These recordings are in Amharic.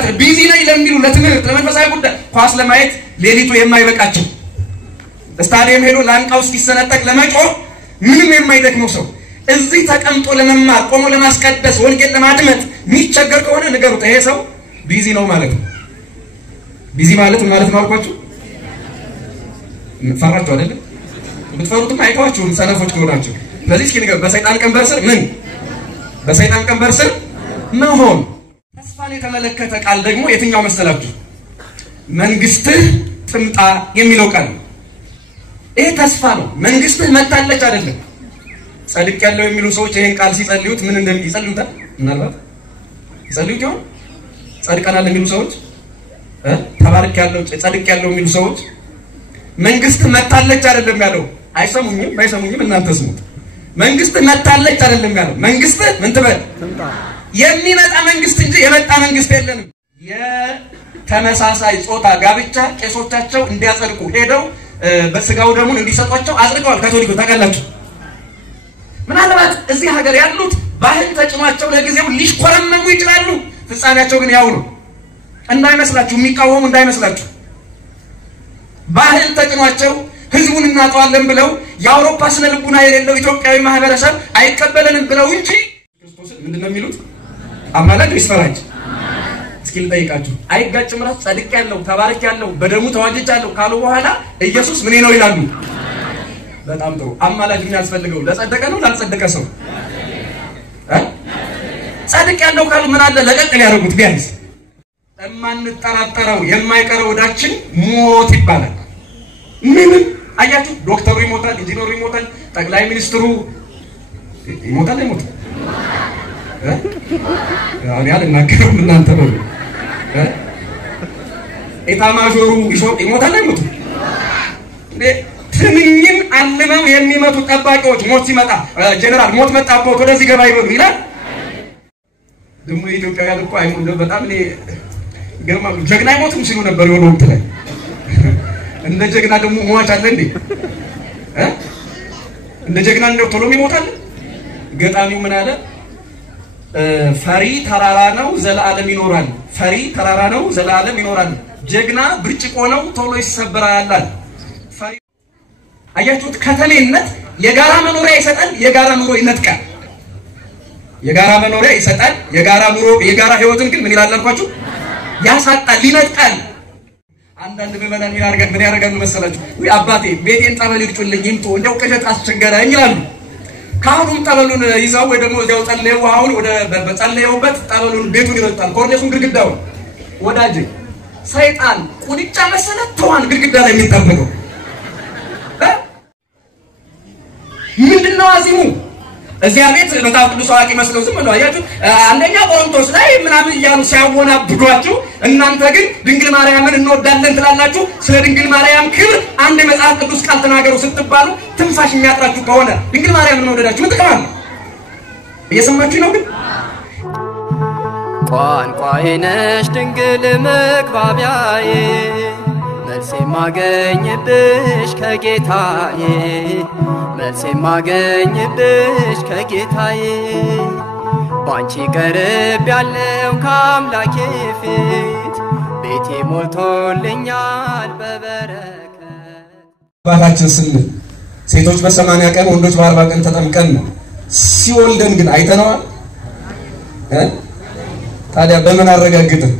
ምናልባት ቢዚ ነኝ ለሚሉ ለትምህርት ለመንፈሳዊ ጉዳይ ኳስ ለማየት ሌሊቱ የማይበቃቸው ስታዲየም ሄዶ ላንቃው እስኪሰነጠቅ ለመጮህ ምንም የማይደክመው ሰው እዚህ ተቀምጦ ለመማር ቆሞ ለማስቀደስ ወንጌል ለማድመጥ የሚቸገር ከሆነ ንገሩት ይሄ ሰው ቢዚ ነው ማለት ነው ቢዚ ማለት ምን ማለት ነው አልኳችሁ ፈራችሁ አይደል ብትፈሩትም አይተዋችሁ ሰነፎች ከሆናችሁ ስለዚህ እስኪ ንገሩ በሰይጣን ቀንበር ስር ምን በሰይጣን ቀንበር ስር መሆን ተስፋን የተመለከተ ቃል ደግሞ የትኛው መሰላችሁ መንግስትህ ትምጣ የሚለው ቃል ይሄ ተስፋ ነው መንግስትህ መጣለች አይደለም ጻድቅ ያለው የሚሉ ሰዎች ይሄን ቃል ሲጸልዩት ምን እንደሚጸልዩት ምናልባት ይጸልዩት ይሆን ጻድቃናል የሚሉ ሰዎች ተባረክ ያለው ጻድቅ ያለው የሚሉ ሰዎች መንግስት መጣለች አይደለም ያለው አይሰሙኝም እናንተ ስሙት መንግስት መጣለች አይደለም ያለው መንግስት ምን ትበል ትምጣ የሚመጣ መንግስት እንጂ የመጣ መንግስት የለንም የተመሳሳይ ጾታ ጋብቻ ቄሶቻቸው እንዲያጸድቁ ሄደው በስጋው ደሙን እንዲሰጧቸው አጽድቀዋል ካቶሊኮች ታውቃላችሁ ምናልባት እዚህ ሀገር ያሉት ባህል ተጭኗቸው ለጊዜው ሊሽኮረመሙ ይችላሉ ፍጻሜያቸው ግን ያው ነው እንዳይመስላችሁ የሚቃወሙ እንዳይመስላችሁ ባህል ተጭኗቸው ህዝቡን እናጣዋለን ብለው የአውሮፓ ስነ ልቡና የሌለው ኢትዮጵያዊ ማህበረሰብ አይቀበለንም ብለው እንጂ ክርስቶስ ምንድነው የሚሉት አማላጅ ይስፈራጅ እስኪ ልጠይቃችሁ አይጋጭም ራስ ጻድቅ ያለው ተባረክ ያለው በደሙ ተዋጅቻለሁ ካሉ በኋላ ኢየሱስ ምን ነው ይላሉ በጣም ጥሩ አማላጅ ምን ያስፈልገው ለጸደቀ ነው ላልጸደቀ ሰው ጻድቅ ያለው ካሉ ምን አለ ለቀቅል ያደርጉት ቢያንስ የማንጠራጠረው የማይቀረው ወዳችን ሞት ይባላል ምን አያችሁ ዶክተሩ ይሞታል ኢንጂነሩ ይሞታል ጠቅላይ ሚኒስትሩ ይሞታል ያለ እናገረው እናንተ ነው ኢታማዦሩ ይሞታል ትንኝን አልመው የሚመቱ ጠባቂዎች ሞት ሲመጣ ጀነራል ሞት መጣበት ወደዚህ ገባ ይበሉ ይላል ደሞ ኢትዮጵያውያን እኮ አይሞት በጣም ገርማሉ ጀግና ሞትም ሲሉ ነበር የሆነ ወቅት ላይ እንደ ጀግና ደሞ ሟች አለ እንዴ እንደ ጀግና እንደው ቶሎ ይሞታል ገጣሚው ምን አለ ፈሪ ተራራ ነው ዘላለም ይኖራል ፈሪ ተራራ ነው ዘላለም ይኖራል ጀግና ብርጭቆ ነው ቶሎ ይሰበራል ፈሪ አያችሁት ከተሜነት የጋራ መኖሪያ ይሰጣል የጋራ ኑሮ ይነጥቃል የጋራ መኖሪያ ይሰጣል የጋራ ኑሮ የጋራ ህይወትን ግን ምን ይላል አልኳችሁ ያሳጣል ይነጥቃል አንዳንድ በመናን ምን ያደርጋሉ መሰላችሁ ወይ አባቴ ቤቴን ጠበል ይርጩልኝ ይምጡ እንደው ቀሸት አስቸገረኝ ይላሉ ካሁን ጠበሉን ይዛው ወይ ደግሞ እዚያው ጸለየው አሁን ወደ በጸለየውበት ጠበሉን ቤቱን ይረጣል ኮርኔሱን ግድግዳው ወዳጅ ሰይጣን ቁንጫ መሰለ ተዋን ግድግዳ ላይ የሚጠበቀው ምንድነው አዚሙ እዚያ ቤት መጽሐፍ ቅዱስ አዋቂ መስለው ዝም ብለው አያችሁ አንደኛ ቆሮንቶስ ላይ ምናምን ይያሉ ሲያወናብዷችሁ እናንተ ግን ድንግል ማርያምን እንወዳለን ትላላችሁ ስለ ድንግል ማርያም ክብር አንድ መጽሐፍ ቅዱስ ቃል ተናገሩ ስትባሉ ትንፋሽ የሚያጥራችሁ ከሆነ ድንግል ማርያምን እንወዳችሁ ምን ተቀማለ እየሰማችሁ ነው ግን ቋንቋዬ ነሽ ድንግል መግባቢያዬ መልሴ ማገኝብሽ ከጌታዬ መልሴ ማገኝብሽ ከጌታዬ ባንቺ ቀርብ ያለው ከአምላኬ ፊት ቤቴ ሞልቶልኛል በበረከት ባታችን ስንል ሴቶች በ80 ቀን ወንዶች በ40 ቀን ተጠምቀን ነው ሲወልደን ግን አይተነዋል ታዲያ በምን አረጋግጠን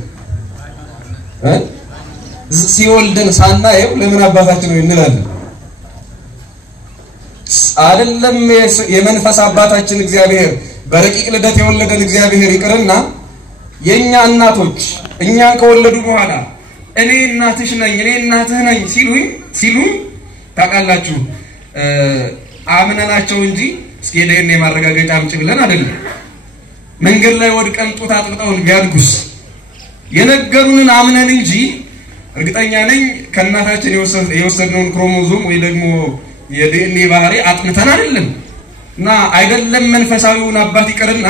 ሲወልደን ሳናየው ለምን አባታችን ነው እንላለን አይደለም የመንፈስ አባታችን እግዚአብሔር በረቂቅ ልደት የወለደን እግዚአብሔር ይቅርና የኛ እናቶች እኛን ከወለዱ በኋላ እኔ እናትሽ ነኝ እኔ እናትህ ነኝ ሲሉኝ ታውቃላችሁ አምነናቸው እንጂ እስኪ ለእኔ ማረጋገጫ አምጪ ብለን አይደለም መንገድ ላይ ወድቀን ጡት አጥብጠውን ቢያድጉስ የነገሩንን አምነን እንጂ እርግጠኛ ነኝ ከእናታችን የወሰድነውን ክሮሞዞም ወይ ደግሞ የዲኤንኤ ባህሪ አጥንተን አይደለም አይደለም መንፈሳዊውን አባት ይቅርና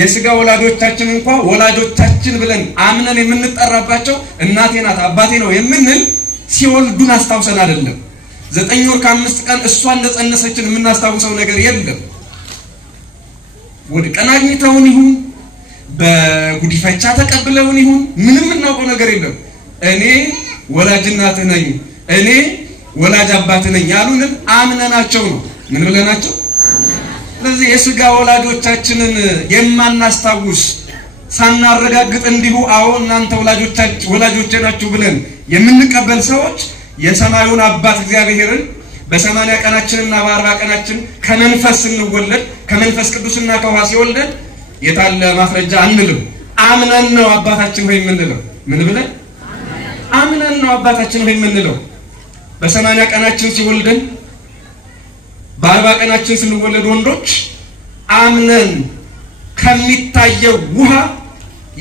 የሥጋ ወላጆቻችን እንኳን ወላጆቻችን ብለን አምነን የምንጠራባቸው እናቴ ናት አባቴ ነው የምንል ሲወልዱን አስተዋውሰን አይደለም 9 ወር ከ5 ቀን እሷ እንደጸነሰችን የምናስተዋውሰው ነገር የለም ወድቀን አግኝተውን ይሁን በጉዲፈቻ ተቀብለውን ይሁን ምንም እናውቀው ነገር የለም እኔ ወላጅ እናት ነኝ እኔ ወላጅ አባት ነኝ ያሉንን አምነናቸው ነው ምን ብለናቸው ስለዚህ የሥጋ ወላጆቻችንን የማናስታውስ ሳናረጋግጥ እንዲሁ አዎ እናንተ ወላጆቼ ናችሁ ብለን የምንቀበል ሰዎች የሰማዩን አባት እግዚአብሔርን በ80 ቀናችንና በ40 ቀናችን ከመንፈስ እንወለድ ከመንፈስ ቅዱስና ከውሃ ሲወለድ የታለ ማስረጃ አንልም አምነን ነው አባታችን ሆይ የምንለው ምን ብለን አምነን ነው አባታችን ሆይ የምንለው በ80 ቀናችን ሲወልደን በ40 ቀናችን ስንወለድ ወንዶች አምነን ከሚታየው ውሃ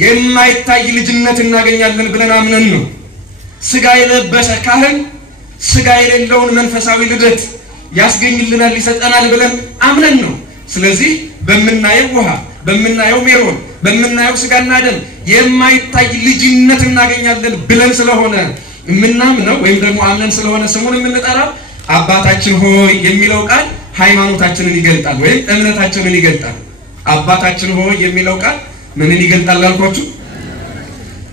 የማይታይ ልጅነት እናገኛለን ብለን አምነን ነው ሥጋ የለበሰ ካህን ሥጋ የሌለውን መንፈሳዊ ልደት ያስገኝልናል ይሰጠናል ብለን አምነን ነው ስለዚህ በመናየው ውሃ በመናየው ሜሮን በመናየው ሥጋና ደም የማይታይ ልጅነት እናገኛለን ብለን ስለሆነ ምናምነው ወይም ደግሞ አምነን ስለሆነ ስሙን የምንጠራው አባታችን ሆይ የሚለው ቃል ሃይማኖታችንን ይገልጣል ወይም እምነታችንን ይገልጣል አባታችን ሆይ የሚለው ቃል ምንን ይገልጣል አልኳችሁ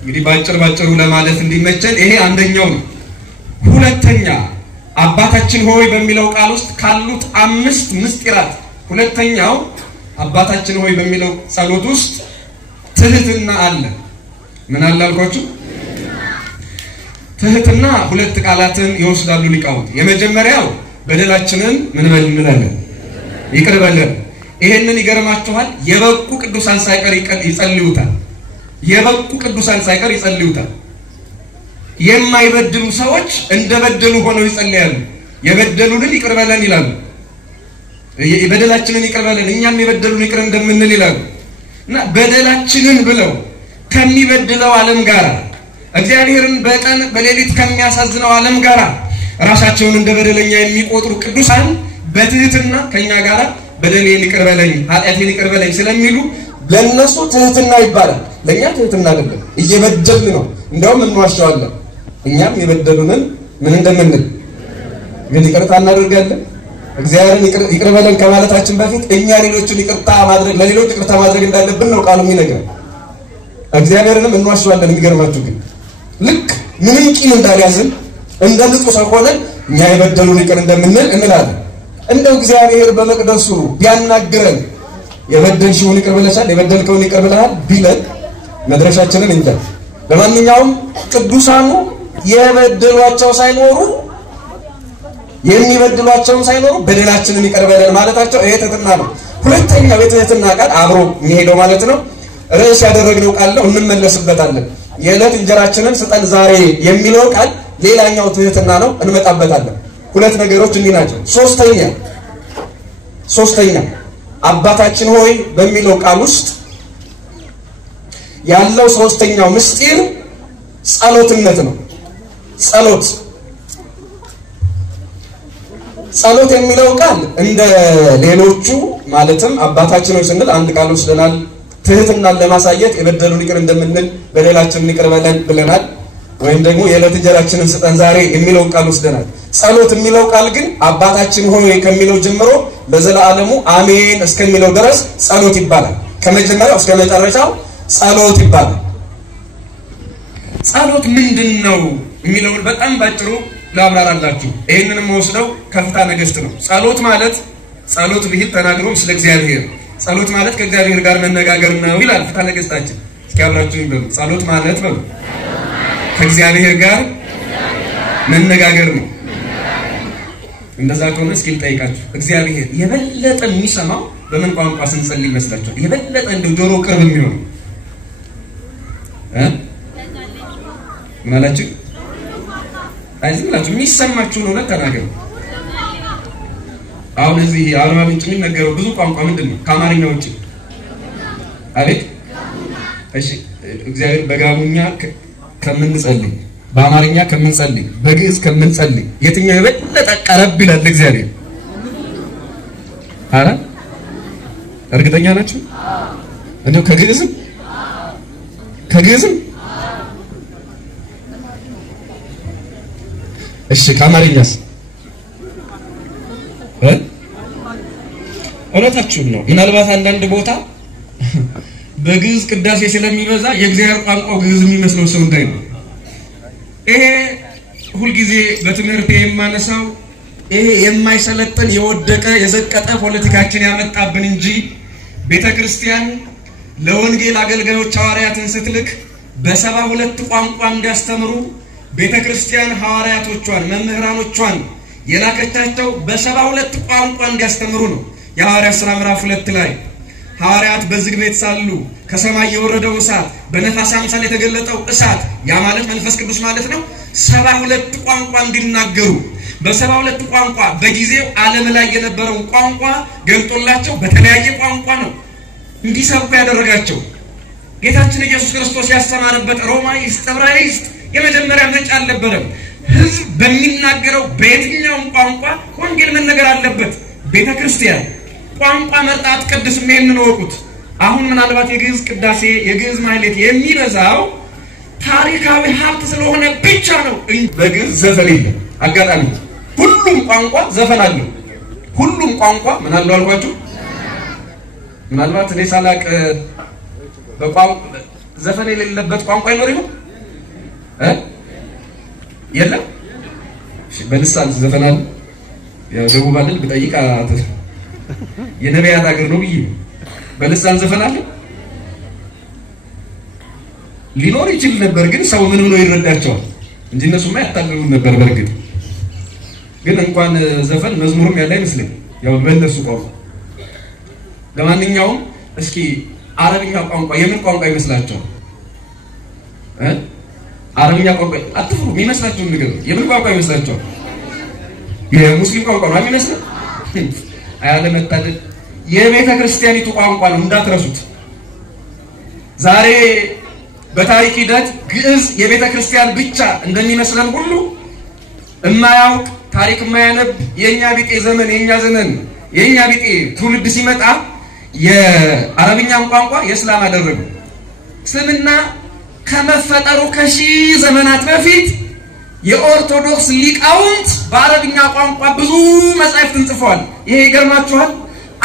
እንግዲህ ባጭሩ ለማለት እንዲመቸን ይሄ አንደኛው ነው ሁለተኛ አባታችን ሆይ በሚለው ቃል ውስጥ ካሉት 5 ምስጢራት ሁለተኛው አባታችን ሆይ በሚለው ጸሎት ውስጥ ትህትና አለ ምን አለ አልኳችሁ ትህትና ሁለት ቃላትን ይወስዳሉ ሊቃውንት የመጀመሪያው በደላችንን ምን እንላለን ይቅር በለን ይሄንን ይገርማችኋል የበቁ ቅዱሳን ሳይቀር ይጸልዩታል የበቁ ቅዱሳን ሳይቀር ይጸልዩታል የማይበድሉ ሰዎች እንደበደሉ ሆነው ይጸልያሉ የበደሉልን ይቅር በለን ይላሉ በደላችንን ይቅር በለን እኛም የበደሉን ይቅር እንደምንል ይላሉ እና በደላችንን ብለው ከሚበድለው ዓለም ጋር እግዚአብሔርን በቀን በሌሊት ከሚያሳዝነው ዓለም ጋር ራሳቸውን እንደበደለኛ የሚቆጥሩ ቅዱሳን በትህትና ከኛ ጋር በደሌን ይቅር በለኝ ኃጢአቴን ይቅር በለኝ ስለሚሉ ለነሱ ትህትና ይባላል ለኛ ትህትና አይደለም እየበደልን ነው እንደውም እንዋሻዋለን እኛም የበደሉንን ምን እንደምንል ግን ይቅርታ እናደርጋለን እግዚአብሔርን ይቅር በለን ከማለታችን በፊት እኛ ሌሎችን ይቅርታ ማድረግ ለሌሎች ይቅርታ ማድረግ እንዳለብን ነው ቃሉ የሚነግረን እግዚአብሔርንም እንዋሻዋለን የሚገርማችሁ ግን ልክ ምንም ቂም እንዳልያዝን እንደ ንጹህ ሰው ሆነን እኛ የበደሉን ይቅር እንደምንል እንላለን እንደው እግዚአብሔር በመቅደሱ ቢያናግረን የበደልሽውን ይቅር ብለሻል የበደልከውን ይቅር ብለሃል ቢለን መድረሻችንን እንጃ ለማንኛውም ቅዱሳኑ የበደሏቸው ሳይኖሩ የሚበድሏቸው ሳይኖሩ በደላችንን ይቅር በለን ማለታቸው ይሄ ትህትና ነው ሁለተኛው የትህትና ቃል አብሮ የሚሄደው ማለት ነው ርዕስ ያደረግነው ቃል ነው እንመለስበታለን የዕለት እንጀራችንን ስጠን ዛሬ የሚለው ቃል ሌላኛው ትህትና ነው እንመጣበታለን ሁለት ነገሮች እንዲህ ናቸው ሶስተኛ አባታችን ሆይ በሚለው ቃል ውስጥ ያለው ሶስተኛው ምስጢር ጸሎትነት ነው ጸሎት የሚለው ቃል እንደ ሌሎቹ ማለትም አባታችን ሆይ ስንል አንድ ቃል ወስደናል ትህትናን ለማሳየት የበደሉን ይቅር እንደምንል በደላችንን ይቅር በለን ብለናል ወይም ደግሞ የዕለት እንጀራችንን ስጠን ዛሬ የሚለው ቃል ወስደናል ጸሎት የሚለው ቃል ግን አባታችን ሆይ ከሚለው ጀምሮ ለዘላለሙ አሜን እስከሚለው ድረስ ጸሎት ይባላል ከመጀመሪያው እስከ መጨረሻው ጸሎት ይባላል ጸሎት ምንድነው የሚለውን በጣም ባጭሩ ላብራራላችሁ ይሄንንም ወስደው ከፍታ ነገስት ነው ጸሎት ማለት ጸሎት ብሂል ተናግሮም ስለ እግዚአብሔር ጸሎት ማለት ከእግዚአብሔር ጋር መነጋገር ነው ይላል ፍታ ነገስታችን እስኪ አብራችሁ ይበሉ ጸሎት ማለት ነው ከእግዚአብሔር ጋር መነጋገር ነው እንደዛ ከሆነ እስኪ ልጠይቃችሁ እግዚአብሔር የበለጠ የሚሰማው በምን ቋንቋ ስንጸልይ ይመስላችኋል የበለጠ እንደው ጆሮ ቅርብ የሚሆን ምናላችሁ አይዝምላችሁ የሚሰማችሁ ነው ተናገሩ አሁን እዚህ አርባ ምንጭ የሚነገረው ብዙ ቋንቋ ምንድነው ከአማርኛ ውጪ አቤት እሺ እግዚአብሔር በጋሙኛ ከምንጸልይ በአማርኛ ከምንጸልይ በግዕዝ ከምንጸልይ የትኛው የበለጠ ቀረብ ይላል እግዚአብሔር አረ እርግጠኛ ናችሁ እንደው ከግዕዝም እሺ ከአማርኛስ እውነታችሁን ነው ምናልባት አንዳንድ ቦታ በግዕዝ ቅዳሴ ስለሚበዛ የእግዚአብሔር ቋንቋ ግዕዝ የሚመስለው ሰው እንዳይኖር። ይሄ ሁሉ ጊዜ በትምህርት የማነሳው ይሄ የማይሰለጥን የወደቀ የዘቀጠ ፖለቲካችን ያመጣብን እንጂ ቤተክርስቲያን ለወንጌል አገልጋዮች ሐዋርያትን ስትልክ በ72 ቋንቋ እንዲያስተምሩ ቤተክርስቲያን ሐዋርያቶቿን መምህራኖቿን የላከቻቸው በ72 ቋንቋ እንዲያስተምሩ ነው። የሐዋርያት ሥራ ምዕራፍ 2 ላይ ሐዋርያት በዝግ ቤት ሳሉ ከሰማይ የወረደው እሳት በነፋስ አምሳል የተገለጠው እሳት ያ ማለት መንፈስ ቅዱስ ማለት ነው 72 ቋንቋ እንዲናገሩ በ72 ቋንቋ በጊዜው ዓለም ላይ የነበረው ቋንቋ ገልጦላቸው በተለያየ ቋንቋ ነው እንዲሰብኩ ያደረጋቸው። ጌታችን ኢየሱስ ክርስቶስ ያስተማረበት ሮማይስጥ ዕብራይስጥ የመጀመሪያ ምንጭ አልነበረም። ሕዝብ በሚናገረው በየትኛውም ቋንቋ ወንጌል መነገር አለበት። ቤተክርስቲያን ቋንቋ መርጣ አትቀድስም። ይሄንን ወቁት። አሁን ምናልባት የግዕዝ ቅዳሴ የግዕዝ ማህሌት የሚበዛው ታሪካዊ ሀብት ስለሆነ ብቻ ነው። በግዕዝ ዘፈን የለም። አጋጣሚ ሁሉም ቋንቋ ዘፈን አለው። ሁሉም ቋንቋ ምን አለው አልኳችሁ? ምናልባት እኔ ሳላቅ በቋንቋ ዘፈን የሌለበት ቋንቋ ይኖር ይሆን? የለም። እሺ በልሳን ዘፈን አለ። የደቡብ አይደል ብጠይቃት የነቢያት ሀገር ነው ብዬ በልሳን ዘፈን አለ ሊኖር ይችል ነበር፣ ግን ሰው ምን ብሎ ይረዳቸዋል እንጂ እነሱማ ያታልሉን ነበር። በርግጥ ግን እንኳን ዘፈን መዝሙርም ያለ አይመስልም ያው በእነሱ ቋንቋ። ለማንኛውም እስኪ አረብኛ ቋንቋ የምን ቋንቋ ይመስላችኋል? አረብኛ ቋንቋ አትፍሩ። የሚመስላችሁ ነገር የምን ቋንቋ ይመስላችኋል? የሙስሊም ቋንቋ ነው የሚመስለው? አያለመታደል የቤተ ክርስቲያኒቱ ቋንቋ ነው እንዳትረሱት። ዛሬ በታሪክ ሂደት ግዕዝ የቤተ ክርስቲያን ብቻ እንደሚመስለን ሁሉ የማያውቅ ታሪክ የማያነብ የኛ ቢጤ ዘመን የኛ ቢጤ ትውልድ ሲመጣ የአረብኛን ቋንቋ የእስላም አደረገ። እስልምና ከመፈጠሩ ከሺህ ዘመናት በፊት የኦርቶዶክስ ሊቃውንት በአረብኛ ቋንቋ ብዙ መጻሕፍትን ጽፈዋል። ይሄ ይገርማችኋል።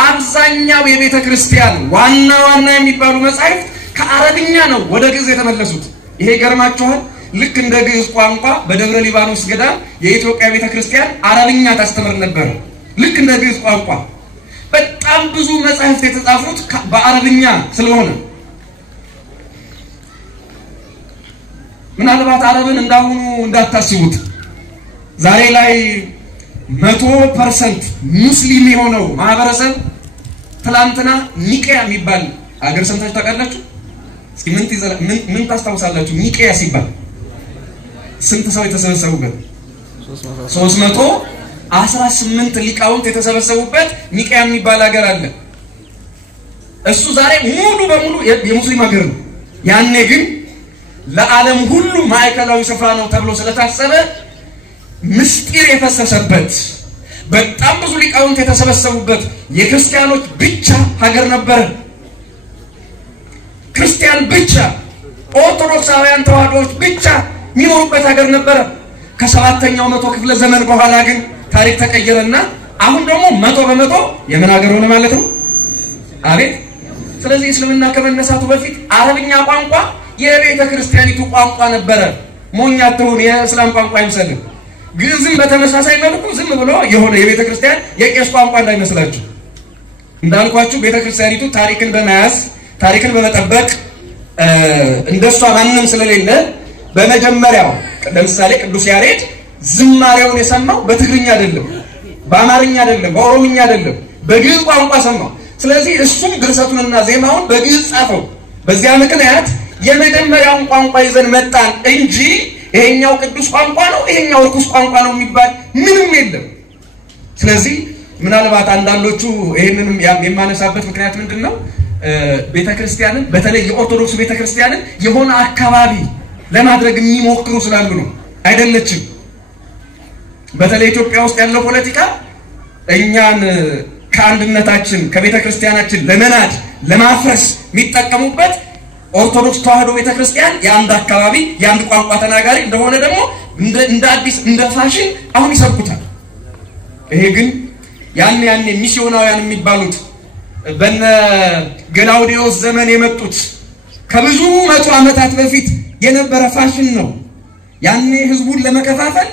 አብዛኛው የቤተ ክርስቲያን ዋና የሚባሉ መጻሕፍት ከአረብኛ ነው ወደ ግዕዝ የተመለሱት። ይሄ ይገርማችኋል። ልክ እንደ ግዕዝ ቋንቋ በደብረ ሊባኖስ ገዳም የኢትዮጵያ ቤተ ክርስቲያን አረብኛ ታስተምር ነበር። ልክ እንደ ግዕዝ ቋንቋ በጣም ብዙ መጻሕፍት የተጻፉት በአረብኛ ስለሆነ ምናልባት አረብን እንዳሁኑ እንዳታስቡት። ዛሬ ላይ 100% ሙስሊም የሆነው ማህበረሰብ ትላንትና ኒቄያ የሚባል አገር ሰምታችሁ ታውቃላችሁ? እስኪ ምን ታስታውሳላችሁ? ኒቄያ ሲባል ስንት ሰው የተሰበሰቡበት? 318 ሊቃውንት የተሰበሰቡበት ኒቄያ የሚባል ሀገር አለ። እሱ ዛሬ ሙሉ በሙሉ የሙስሊም ሀገር ነው። ያኔ ግን ለዓለም ሁሉ ማዕከላዊ ስፍራ ነው ተብሎ ስለታሰበ ምስጢር የፈሰሰበት በጣም ብዙ ሊቃውንት የተሰበሰቡበት የክርስቲያኖች ብቻ ሀገር ነበር። ክርስቲያን ብቻ ኦርቶዶክሳውያን ተዋህዶዎች ብቻ የሚኖሩበት ሀገር ነበር። ከ7ኛው መቶ ክፍለ ዘመን በኋላ ግን ታሪክ ተቀየረና አሁን ደግሞ 100% የምን ሀገር ሆነ ማለት ነው? አቤት! ስለዚህ እስልምና ከመነሳቱ በፊት አረብኛ ቋንቋ የቤተ ክርስቲያኒቱ ቋንቋ ነበረ። ሞኛቱን የእስላም ቋንቋ አይመስልም። ግዕዝም በተመሳሳይ መልኩ ዝም ብሎ የሆነ የቤተ ክርስቲያን የቄስ ቋንቋ እንዳይመስላችሁ። እንዳልኳችሁ ቤተ ክርስቲያኒቱ ታሪክን በመያዝ ታሪክን በመጠበቅ እንደሷ ማንንም ስለሌለ በመጀመሪያው ለምሳሌ ቅዱስ ያሬድ ዝማሬውን የሰማው በትግርኛ አይደለም፣ በአማርኛ አይደለም፣ በኦሮምኛ አይደለም፣ በግዕዝ ቋንቋ ሰማው። ስለዚህ እሱም ድርሰቱንና ዜማውን በግዕዝ ጻፈው። በዚያ ምክንያት የመጀመሪያውን ቋንቋ ይዘን መጣን እንጂ ይሄኛው ቅዱስ ቋንቋ ነው ይሄኛው ርኩስ ቋንቋ ነው የሚባል ምንም የለም። ስለዚህ ምናልባት አንዳንዶቹ ይሄንንም የማነሳበት ምክንያት ምንድነው? ቤተክርስቲያንን በተለይ የኦርቶዶክስ ቤተክርስቲያንን የሆነ አካባቢ ለማድረግ የሚሞክሩ ስላሉ ነው። አይደለችም። በተለይ ኢትዮጵያ ውስጥ ያለው ፖለቲካ እኛን ከአንድነታችን ከቤተክርስቲያናችን ለመናድ ለማፍረስ የሚጠቀሙበት ኦርቶዶክስ ተዋህዶ ቤተክርስቲያን የአንድ አካባቢ የአንድ ቋንቋ ተናጋሪ እንደሆነ ደግሞ እንደ አዲስ እንደ ፋሽን አሁን ይሰብኩታል። ይሄ ግን ያኔ ሚስዮናውያን የሚባሉት በነ ገላውዲዮስ ዘመን የመጡት ከብዙ መቶ ዓመታት በፊት የነበረ ፋሽን ነው። ያኔ ህዝቡን ለመከፋፈል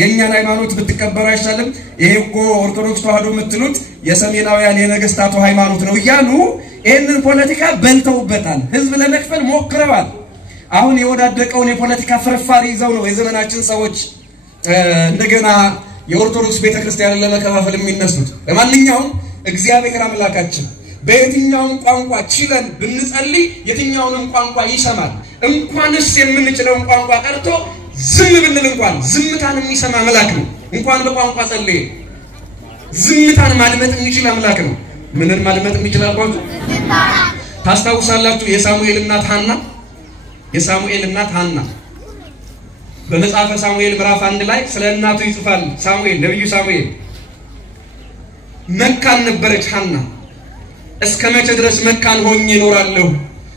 የኛን ሃይማኖት ብትቀበሩ አይሻልም? ይሄኮ ኦርቶዶክስ ተዋህዶ የምትሉት የሰሜናውያን የነገስታቱ ሃይማኖት ነው እያሉ ይሄንን ፖለቲካ በልተውበታል። ህዝብ ለመክፈል ሞክረዋል። አሁን የወዳደቀውን የፖለቲካ ፍርፋሪ ይዘው ነው የዘመናችን ሰዎች እንደገና የኦርቶዶክስ ቤተክርስቲያንን ለመከፋፈል የሚነሱት። ለማንኛውም እግዚአብሔር አምላካችን በየትኛውም ቋንቋ ችለን ብንጸልይ የትኛውንም ቋንቋ ይሰማል። እንኳንስ የምንችለውን ቋንቋ ቀርቶ ዝም ብንል እንኳን ዝምታን የሚሰማ አምላክ ነው። እንኳን በቋንቋ ጸልይ ዝምታን ማድመጥ የሚችል አምላክ ነው። ምንን ማድመጥ የሚችል አልኳችሁ? ታስታውሳላችሁ የሳሙኤል እናት ሐና በመጽሐፈ ሳሙኤል ምዕራፍ 1 ላይ ስለ እናቱ ይጽፋል። ሳሙኤል ነብዩ ሳሙኤል መካን ነበረች ሐና። እስከ መቼ ድረስ መካን ሆኜ እኖራለሁ?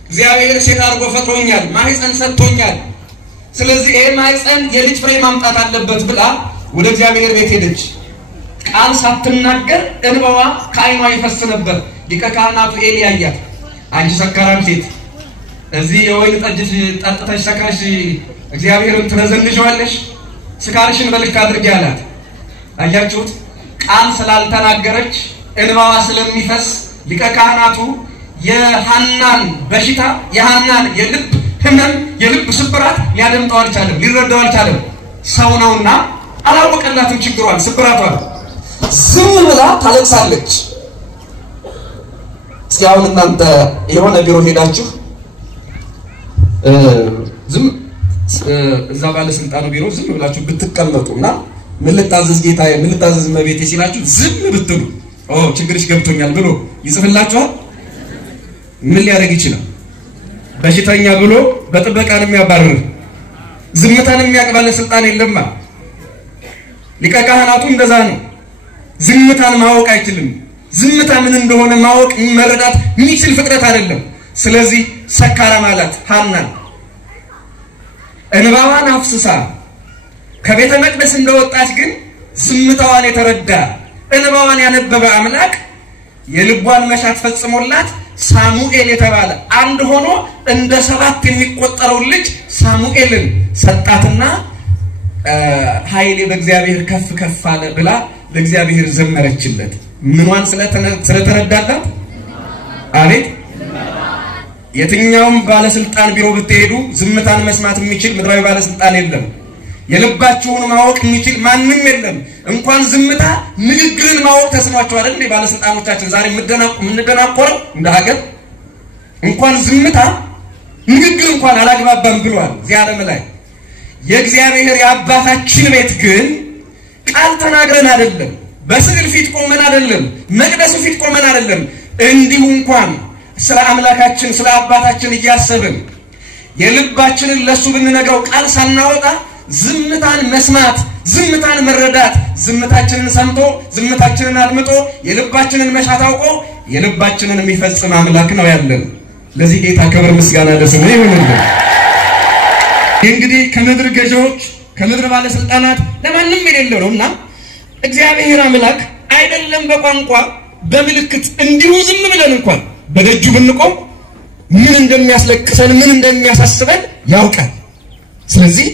እግዚአብሔር ሴት አድርጎ ፈጥሮኛል፣ ማህፀን ሰጥቶኛል። ስለዚህ ይሄ ማህፀን የልጅ ፍሬ ማምጣት አለበት ብላ ወደ እግዚአብሔር ቤት ሄደች። ቃል ሳትናገር እንባዋ ከዓይኗ ይፈስ ነበር። ሊቀ ካህናቱ ኤሊ አያት። አንቺ ሰካራም ሴት እዚህ የወይን ጠጅ ጠጥተሽ ሰክረሽ እግዚአብሔርን ትነዘንዣለሽ፣ ስካርሽን በልክ አድርጊ አላት። አያችሁት? ቃል ስላልተናገረች እንባዋ ስለሚፈስ ሊቀ ካህናቱ የሐናን በሽታ የሐናን የልብ ህመም የልብ ስብራት ሊያደምጠው አልቻለም፣ ሊረዳው አልቻለም። ሰው ነውና አላወቀላትም ችግሯን ስብራቷን። ዝም ብላ ታለቅሳለች። ሲያውን እናንተ የሆነ ቢሮ ሄዳችሁ ዝም እዛ ባለስልጣኑ ቢሮ ዝም ብላችሁ ብትቀመጡና ምን ልታዘዝ ጌታዬ ምን ልታዘዝ መቤቴ ሲላችሁ ዝም ብትሉ ችግርሽ ገብቶኛል ብሎ ይጽፍላችኋል? ምን ሊያደርግ ይችላል? በሽተኛ ብሎ በጥበቃን የሚያባርር ዝምታን የሚያቀባለ ስልጣን የለማ። ሊቀ ካህናቱ እንደዛ ነው። ዝምታን ማወቅ አይችልም። ዝምታ ምን እንደሆነ ማወቅ መረዳት የሚችል ፍጥረት አይደለም። ስለዚህ ሰካራ ማለት ሐናን እንባዋን አፍስሳ ከቤተ መቅደስ እንደወጣች ግን ዝምታዋን የተረዳ እንባዋን ያነበበ አምላክ የልቧን መሻት ፈጽሞላት ሳሙኤል የተባለ አንድ ሆኖ እንደ 7 የሚቆጠረው ልጅ ሳሙኤልን ሰጣትና ኃይሌ በእግዚአብሔር ከፍ ከፍ አለ ብላ ለእግዚአብሔር ዘመረችለት። ምንዋን ስለተረዳላት አቤት የትኛውም ባለስልጣን ቢሮ ብትሄዱ ዝምታን መስማት የሚችል ምድራዊ ባለስልጣን የለም። የልባችሁን ማወቅ የሚችል ማንንም የለም። እንኳን ዝምታ ንግግርን ማወቅ ተስኗቸው አይደል ባለስልጣኖቻችን ዛሬ ምንደናቆረው እንደ ሀገር። እንኳን ዝምታ ንግግር እንኳን አላግባባም ብሏል እዚህ ዓለም ላይ። የእግዚአብሔር የአባታችን ቤት ግን ቃል ተናግረን አይደለም፣ በስዕል ፊት ቆመን አይደለም፣ መቅደሱ ፊት ቆመን አይደለም። እንዲሁ እንኳን ስለ አምላካችን ስለ አባታችን እያሰብን የልባችንን ለሱ ብንነግረው ቃል ሳናወጣ ዝምታን መስማት ዝምታን መረዳት ዝምታችንን ሰምቶ ዝምታችንን አድምጦ የልባችንን መሻት አውቆ የልባችንን የሚፈጽም አምላክ ነው ያለን። ለዚህ ጌታ ክብር ምስጋና ለስሙ ይሁንልን። እንግዲህ ከምድር ገዢዎች ከምድር ባለስልጣናት ለማንም የሌለው ነውና እግዚአብሔር አምላክ አይደለም በቋንቋ በምልክት እንዲሁ ዝም ብለን እንኳን በደጁ ብንቆም ምን እንደሚያስለቅሰን ምን እንደሚያሳስበን ያውቃል። ስለዚህ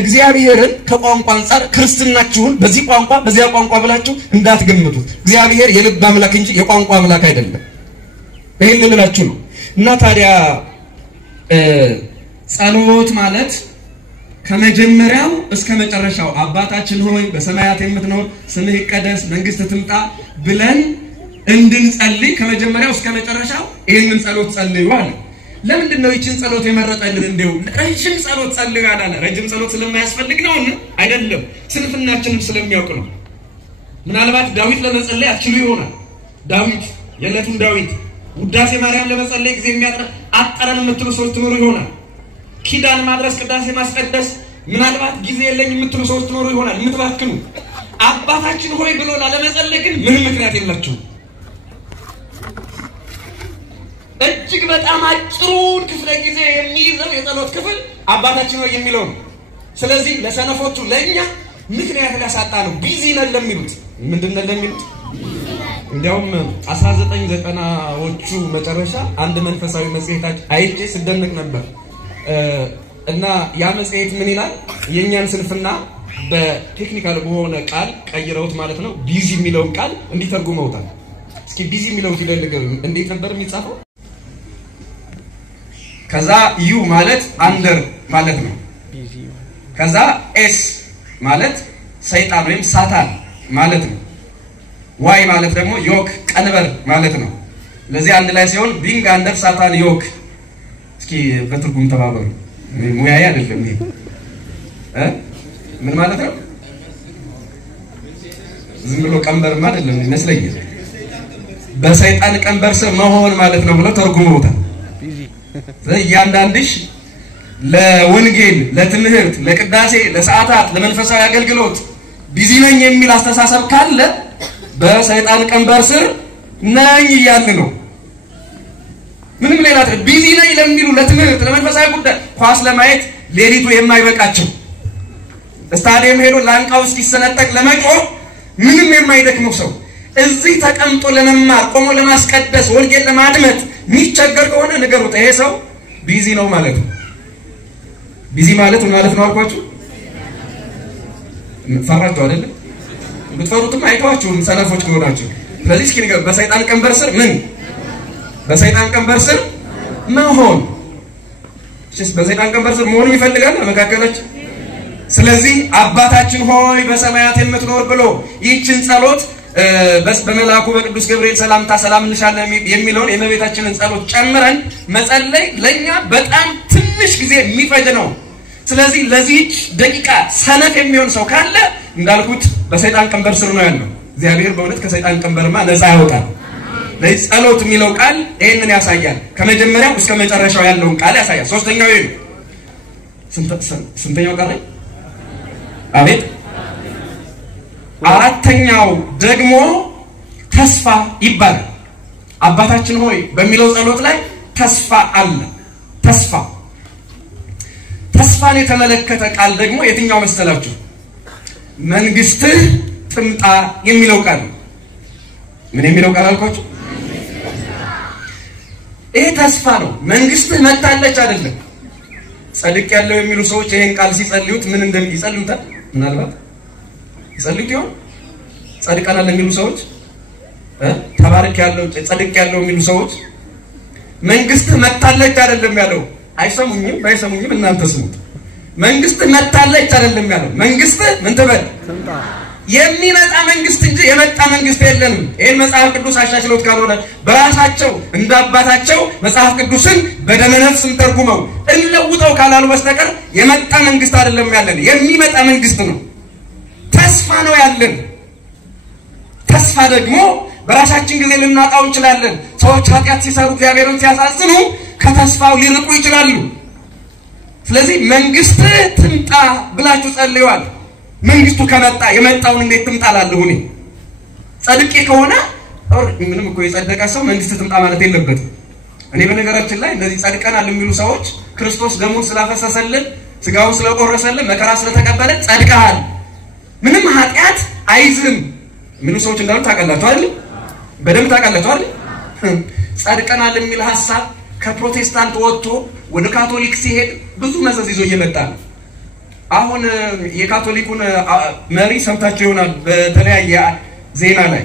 እግዚአብሔርን ከቋንቋ አንፃር ክርስትናችሁን በዚህ ቋንቋ በዚያ ቋንቋ ብላችሁ እንዳትገምቱት። እግዚአብሔር የልብ አምላክ እንጂ የቋንቋ አምላክ አይደለም። ይሄን ልላችሁ ነው። እና ታዲያ ጸሎት ማለት ከመጀመሪያው እስከ መጨረሻው አባታችን ሆይ በሰማያት የምትኖር ስምህ ይቀደስ መንግስትህ ትምጣ ብለን እንድንጸልይ ከመጀመሪያው እስከ መጨረሻው ይሄንን ጸሎት ጸልዩ አለ። ለምንድን ነው ይችን ጸሎት የመረጠልን? እንደው ረጅም ጸሎት ጸልዩ አላለ። ረጅም ጸሎት ስለማያስፈልግ ነው አይደለም፣ ስንፍናችንን ስለሚያውቅ ነው። ምናልባት ዳዊት ለመጸለይ አትችሉ ይሆናል። ዳዊት የዕለቱን ዳዊት ውዳሴ ማርያም ለመጸለይ ጊዜ አጠረን የምትሉ ሰዎች ትኖሩ ይሆናል። ኪዳን ማድረስ ቅዳሴ ማስቀደስ ምናልባት ጊዜ የለኝ የምትሉ ሰዎች ትኖሩ ይሆናል የምትባክኑ። አባታችን ሆይ ብሎ ለመጸለይ ግን ምንም ምክንያት የላችሁ። እጅግ በጣም አጭሩን ክፍለ ጊዜ የሚይዘው የጸሎት ክፍል አባታችን ሆይ የሚለው ነው። ስለዚህ ለሰነፎቹ ለኛ ምክንያት ሊያሳጣ ነው። ቢዚ ነን ለሚሉት ምንድነው ለሚሉት እንዲያውም 1990ዎቹ መጨረሻ አንድ መንፈሳዊ መጽሔት አይቼ ስደነቅ ነበር እና ያ መጽሔት ምን ይላል የኛን ስንፍና በቴክኒካል በሆነ ቃል ቀይረውት ማለት ነው ቢዚ የሚለውን ቃል እንዲተርጉመውታል እስኪ ቢዚ የሚለው ፊደል እንዴት ነበር የሚጻፈው ከዛ ዩ ማለት አንደር ማለት ነው ከዛ ኤስ ማለት ሰይጣን ወይም ሳታን ማለት ነው ዋይ ማለት ደግሞ ዮክ ቀንበር ማለት ነው ለዚህ አንድ ላይ ሲሆን ቢንግ አንደር ሳታን ዮክ እስኪ በትርጉም ተባበሩ ሙያዬ አይደለም ይሄ ምን ማለት ነው ዝም ብሎ ቀንበርማ አይደለም ይመስለኛል በሰይጣን ቀንበር ስር መሆን ማለት ነው ብለው ተርጉመውታል ያንዳንድሽ ለወንጌል ለትምህርት ለቅዳሴ ለሰዓታት ለመንፈሳዊ አገልግሎት ቢዚ ነኝ የሚል አስተሳሰብ ካለ በሰይጣን ቀንበር ስር ነኝ ይያል ነው ምንም ሌላ ቢዚ ነኝ ለሚሉ ለትምህርት ለመንፈሳዊ ጉዳይ ኳስ ለማየት ሌሊቱ የማይበቃቸው ስታዲየም ሄዶ ላንቃው እስኪሰነጠቅ ለመጮህ ምንም የማይደክመው ሰው እዚህ ተቀምጦ ለመማር ቆሞ ለማስቀደስ ወንጌል ለማድመጥ የሚቸገር ከሆነ ንገሩት ይሄ ሰው ቢዚ ነው ማለት ነው ቢዚ ማለት ምን ማለት ነው አልኳችሁ ፈራችሁ አይደል ብትፈሩትም አይተዋችሁም ሰነፎች ከሆናችሁ ስለዚህ እስኪ ንገሩ በሰይጣን ቀንበር ስር ምን በሰይጣን ቀንበር ስር መሆን እሺ በሰይጣን ቀንበር ስር መሆን ይፈልጋል ለመካከላችን ስለዚህ አባታችን ሆይ በሰማያት የምትኖር ብሎ ይህችን ጸሎት በመላኩ በቅዱስ ገብርኤል ሰላምታ ሰላም እንሻለን የሚለውን የእመቤታችንን ጸሎት ጨምረን መጸለይ ለኛ በጣም ትንሽ ጊዜ የሚፈጅ ነው ስለዚህ ለዚህች ደቂቃ ሰነፍ የሚሆን ሰው ካለ እንዳልኩት በሰይጣን ቀንበር ስር ነው ያለው እግዚአብሔር በእውነት ከሰይጣን ቀንበርማ ነፃ ያወጣል ለዚህ ጸሎት የሚለው ቃል ይሄንን ያሳያል ከመጀመሪያው እስከ መጨረሻው ያለውን ቃል ያሳያል ሶስተኛው ይሄ ስንተኛው ቃል አቤት አራተኛው ደግሞ ተስፋ ይባላል አባታችን ሆይ በሚለው ጸሎት ላይ ተስፋ አለ ተስፋን የተመለከተ ቃል ደግሞ የትኛው መሰላችሁ መንግስትህ ትምጣ የሚለው ቃል ምን የሚለው ቃል አልኳችሁ ይሄ ተስፋ ነው መንግስትህ መጣለች አይደለም ጸድቅ ያለው የሚሉ ሰዎች ይሄን ቃል ሲጸልዩት ምን እንደሚጸልዩታል ምናልባት ይጸልዩት ይሆን ጸድቀናል የሚሉ ሰዎች ተባረክ ያለው ጸድቅ ያለው የሚሉ ሰዎች መንግስት መጣለች አይደለም ያለው አይሰሙኝም ባይሰሙኝም እናንተ ስሙት መንግስት መጣለች አይደለም ያለው መንግስት ምን ተበል የሚመጣ መንግስት እንጂ የመጣ መንግስት የለንም ይሄን መጽሐፍ ቅዱስ አሻሽሎት ካልሆነ በራሳቸው እንዳባታቸው መጽሐፍ ቅዱስን በደመነፍስም ተርጉመው እንለውጠው ካላሉ በስተቀር የመጣ መንግስት አይደለም ያለን የሚመጣ መንግስት ነው ተስፋ ነው ያለን ተስፋ ደግሞ በራሳችን ጊዜ ልናጣው እንችላለን ሰዎች ኃጢአት ሲሰሩ እግዚአብሔርን ሲያሳዝኑ ከተስፋው ሊርቁ ይችላሉ ስለዚህ መንግስት ትምጣ ብላችሁ ጸልዩዋል መንግስቱ ከመጣ የመጣውን እንዴት ትምጣላለሁ እኔ ጸድቄ ከሆነ ምንም እኮ የጸደቀ ሰው መንግስት ትምጣ ማለት የለበትም እኔ በነገራችን ላይ እነዚህ ጸድቀናል የሚሉ ሰዎች ክርስቶስ ደሙን ስላፈሰሰልን ስጋውን ስለቆረሰልን መከራ ስለተቀበለ ጸድቀሃል ምንም ኃጢአት አይዝም ምኑ ሰዎች እንዳሉ ታቀላችሁ አይደል በደም ታቀላችሁ አይደል ጸድቀናል የሚል ሐሳብ ከፕሮቴስታንት ወጥቶ ወደ ካቶሊክ ሲሄድ ብዙ መዘዝ ይዞ እየመጣ ነው አሁን የካቶሊኩን መሪ ሰምታችሁ ይሆናል በተለያየ ዜና ላይ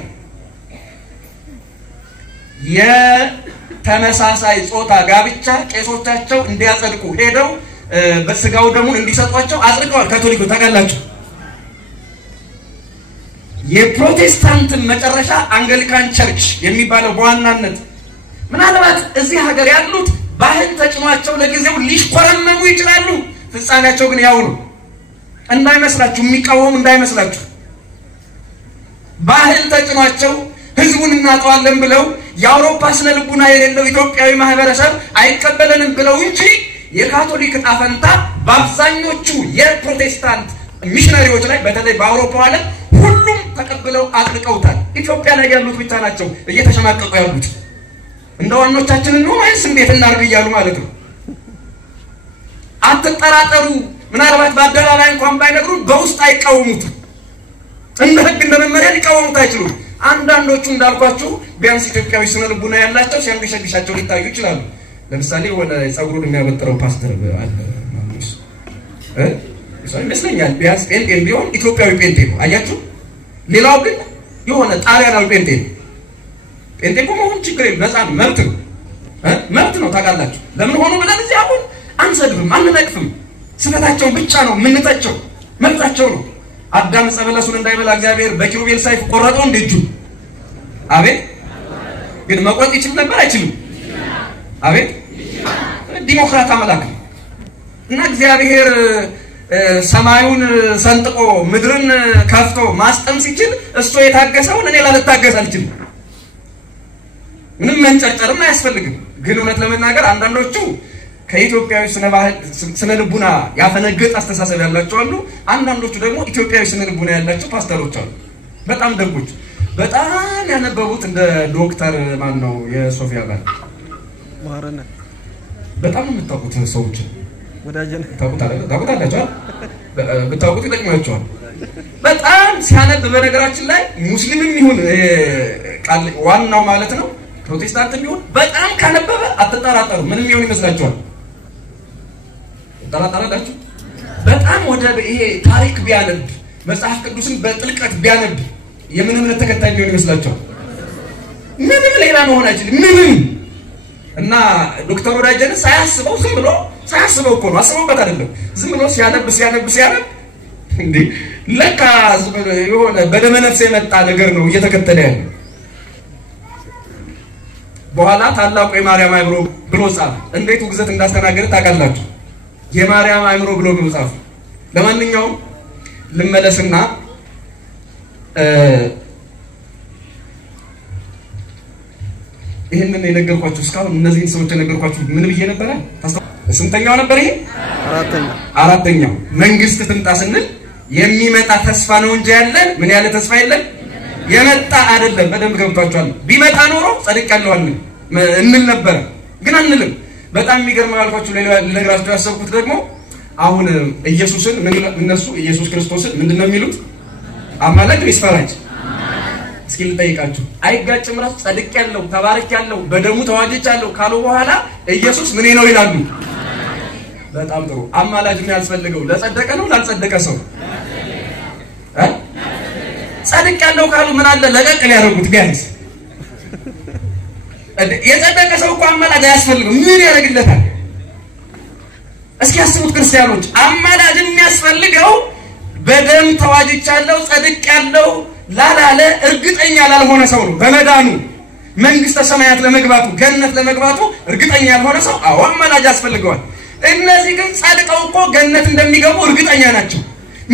የተመሳሳይ ጾታ ጋብቻ ቄሶቻቸው እንዲያጸድቁ ሄደው በስጋው ደሙን እንዲሰጧቸው አጽድቀዋል ካቶሊኩ ታቀላችሁ የፕሮቴስታንት መጨረሻ አንግሊካን ቸርች የሚባለው በዋናነት ምናልባት እዚህ ሀገር ያሉት ባህል ተጭኗቸው ለጊዜው ሊሽኮረመሙ ይችላሉ ፍጻሜያቸው ግን ያው ነው እንዳይመስላችሁ የሚቃወም እንዳይመስላችሁ ባህል ተጭኗቸው ህዝቡን እናጣዋለን ብለው የአውሮፓ ስነ ልቡና የሌለው ኢትዮጵያዊ ማህበረሰብ አይቀበለንም ብለው እንጂ የካቶሊክ ጣፈንታ በአብዛኞቹ የፕሮቴስታንት ሚሽነሪዎች ላይ በተለይ በአውሮፓ ዓለም ሁሉም ተቀብለው አጥልቀውታል ኢትዮጵያ ላይ ያሉት ብቻ ናቸው እየተሸማቀቁ ያሉት እንደዋኖቻችን ነው ማለት እንዴት እናርግ ይያሉ ማለት ነው አትጠራጠሩ ምናልባት በአደባባይ እንኳን ባይነግሩ በውስጥ አይቃወሙት እንደ ህግ እንደመመሪያ ሊቃወሙት አይችሉም አንዳንዶቹ እንዳልኳችሁ ቢያንስ ኢትዮጵያዊ ስነ ልቡና ያላቸው ሲያንገሸግሻቸው ሊታዩ ይችላሉ። ለምሳሌ ወደ ጸጉሩን የሚያበጥረው ፓስተር አለ ማሙስ ይመስለኛል ቢያንስ ጴንጤ ቢሆን ኢትዮጵያዊ ጴንጤ ነው። አያችሁ? ሌላው ግን የሆነ ጣሊያናዊ ጴንጤ ነው። ጴንጤ መሆን ችግር የለም፣ ነፃ ነው፣ መብት ነው። ታውቃላችሁ ለምን ሆኖ ብለን እዚህ አሁን አንሰድብም፣ አንነቅፍም። ስህተታቸውን ብቻ ነው የምንተቸው፣ መብታቸው ነው። አዳም ዕፀ በለሱን እንዳይበላ እግዚአብሔር በኪሩቤል ሰይፍ ቆረጠው እንደ እጁ። አቤት! ግን መቆረጥ ይችል ነበር አይችልም? አቤት! ዲሞክራት አምላክ ነው እና እግዚአብሔር ሰማዩን ሰንጥቆ ምድርን ከፍቶ ማስጠም ሲችል እሱ የታገሰውን እኔ ላልታገስ አልችልም። ምንም መንጨርጨርም አያስፈልግም። ግን እውነት ለመናገር አንዳንዶቹ ከኢትዮጵያዊ ስነ ልቡና ያፈነገጠ አስተሳሰብ ያላቸው አሉ። አንዳንዶቹ ደግሞ ኢትዮጵያዊ ስነ ልቡና ያላቸው ፓስተሮች አሉ። በጣም ደጎች፣ በጣም ያነበቡት እንደ ዶክተር ማን ነው የሶፊያ ጋር ማረነ በጣም የምታውቁት ሰዎች ወዳጀን ታውቁታላችሁ። ብታውቁት ይጠቅማችኋል። በጣም ሲያነብ በነገራችን ላይ ሙስሊምም ይሁን ዋናው ማለት ነው ፕሮቴስታንት ቢሆን በጣም ካነበበ አትጠራጠሩ ምንም ይሁን ይመስላችኋል። ተጠራጠራላችሁ? በጣም ወደ ይሄ ታሪክ ቢያነብ መጽሐፍ ቅዱስን በጥልቀት ቢያነብ የምን እምነት ተከታይ ቢሆን ይመስላችኋል? ምንም ሌላ መሆን አይችልም ምንም። እና ዶክተር ወዳጀን ሳያስበው ዝም ብሎ ሳያስበው እኮ ነው አስበውበት አይደለም። ዝም ብሎ ሲያነብ እንዴ ለካ የሆነ በደመ ነፍስ የመጣ ነገር ነው እየተከተለ ያለው። በኋላ ታላቁ የማርያም አእምሮ ብሎ ጻፈ። እንዴት ውግዘት እንዳስተናገደ ታውቃላችሁ? የማርያም አእምሮ ብሎ ጻፈ። ለማንኛውም ልመለስና ይሄንን የነገርኳችሁ እስካሁን እነዚህን ሰዎች የነገርኳችሁ ምን ብዬ ነበር? ስንተኛው ነበር ይሄ? አራተኛው መንግስት ትምጣ ስንል የሚመጣ ተስፋ ነው እንጂ ያለን ምን ያለ ተስፋ የለም የመጣ አይደለም። በደንብ ገብቷችኋል? ቢመጣ ኖሮ ጸድቅ ያለው እንል ነበር፣ ግን አንልም። በጣም የሚገርመው ያልኳችሁ ለነገራችሁ ያሰብኩት ደግሞ አሁን ኢየሱስን እነሱ ኢየሱስ ክርስቶስን ምንድነው የሚሉት? አማላጅ ወይስ ፈራጅ? እስኪ ልጠይቃችሁ። አይጋጭም? ራሱ ጸድቅ ያለው ተባረክ ያለው በደሙ ተዋጅቻለሁ ካሉ በኋላ ኢየሱስ ምን ነው ይላሉ? በጣም ጥሩ። አማላጅ ምን ያስፈልገው? ለጸደቀ ነው ላልጸደቀ ሰው? ጸድቅ ያለው ካሉ ምን አለ ለቀቅ ሊያደርጉት ቢያንስ። የጸደቀ ሰው እኮ አማላጅ አያስፈልገው ምን ያደርግለታል? እስኪ አስቡት ክርስቲያኖች፣ አማላጅ የሚያስፈልገው በደም ተዋጅቻለሁ ጸድቅ ያለው ላላለ እርግጠኛ ላልሆነ ሰው ነው። በመዳኑ መንግስተ ሰማያት ለመግባቱ ገነት ለመግባቱ እርግጠኛ ያልሆነ ሰው አዎ አማላጅ ያስፈልገዋል። እነዚህ ግን ጸድቀው እኮ ገነት እንደሚገቡ እርግጠኛ ናቸው።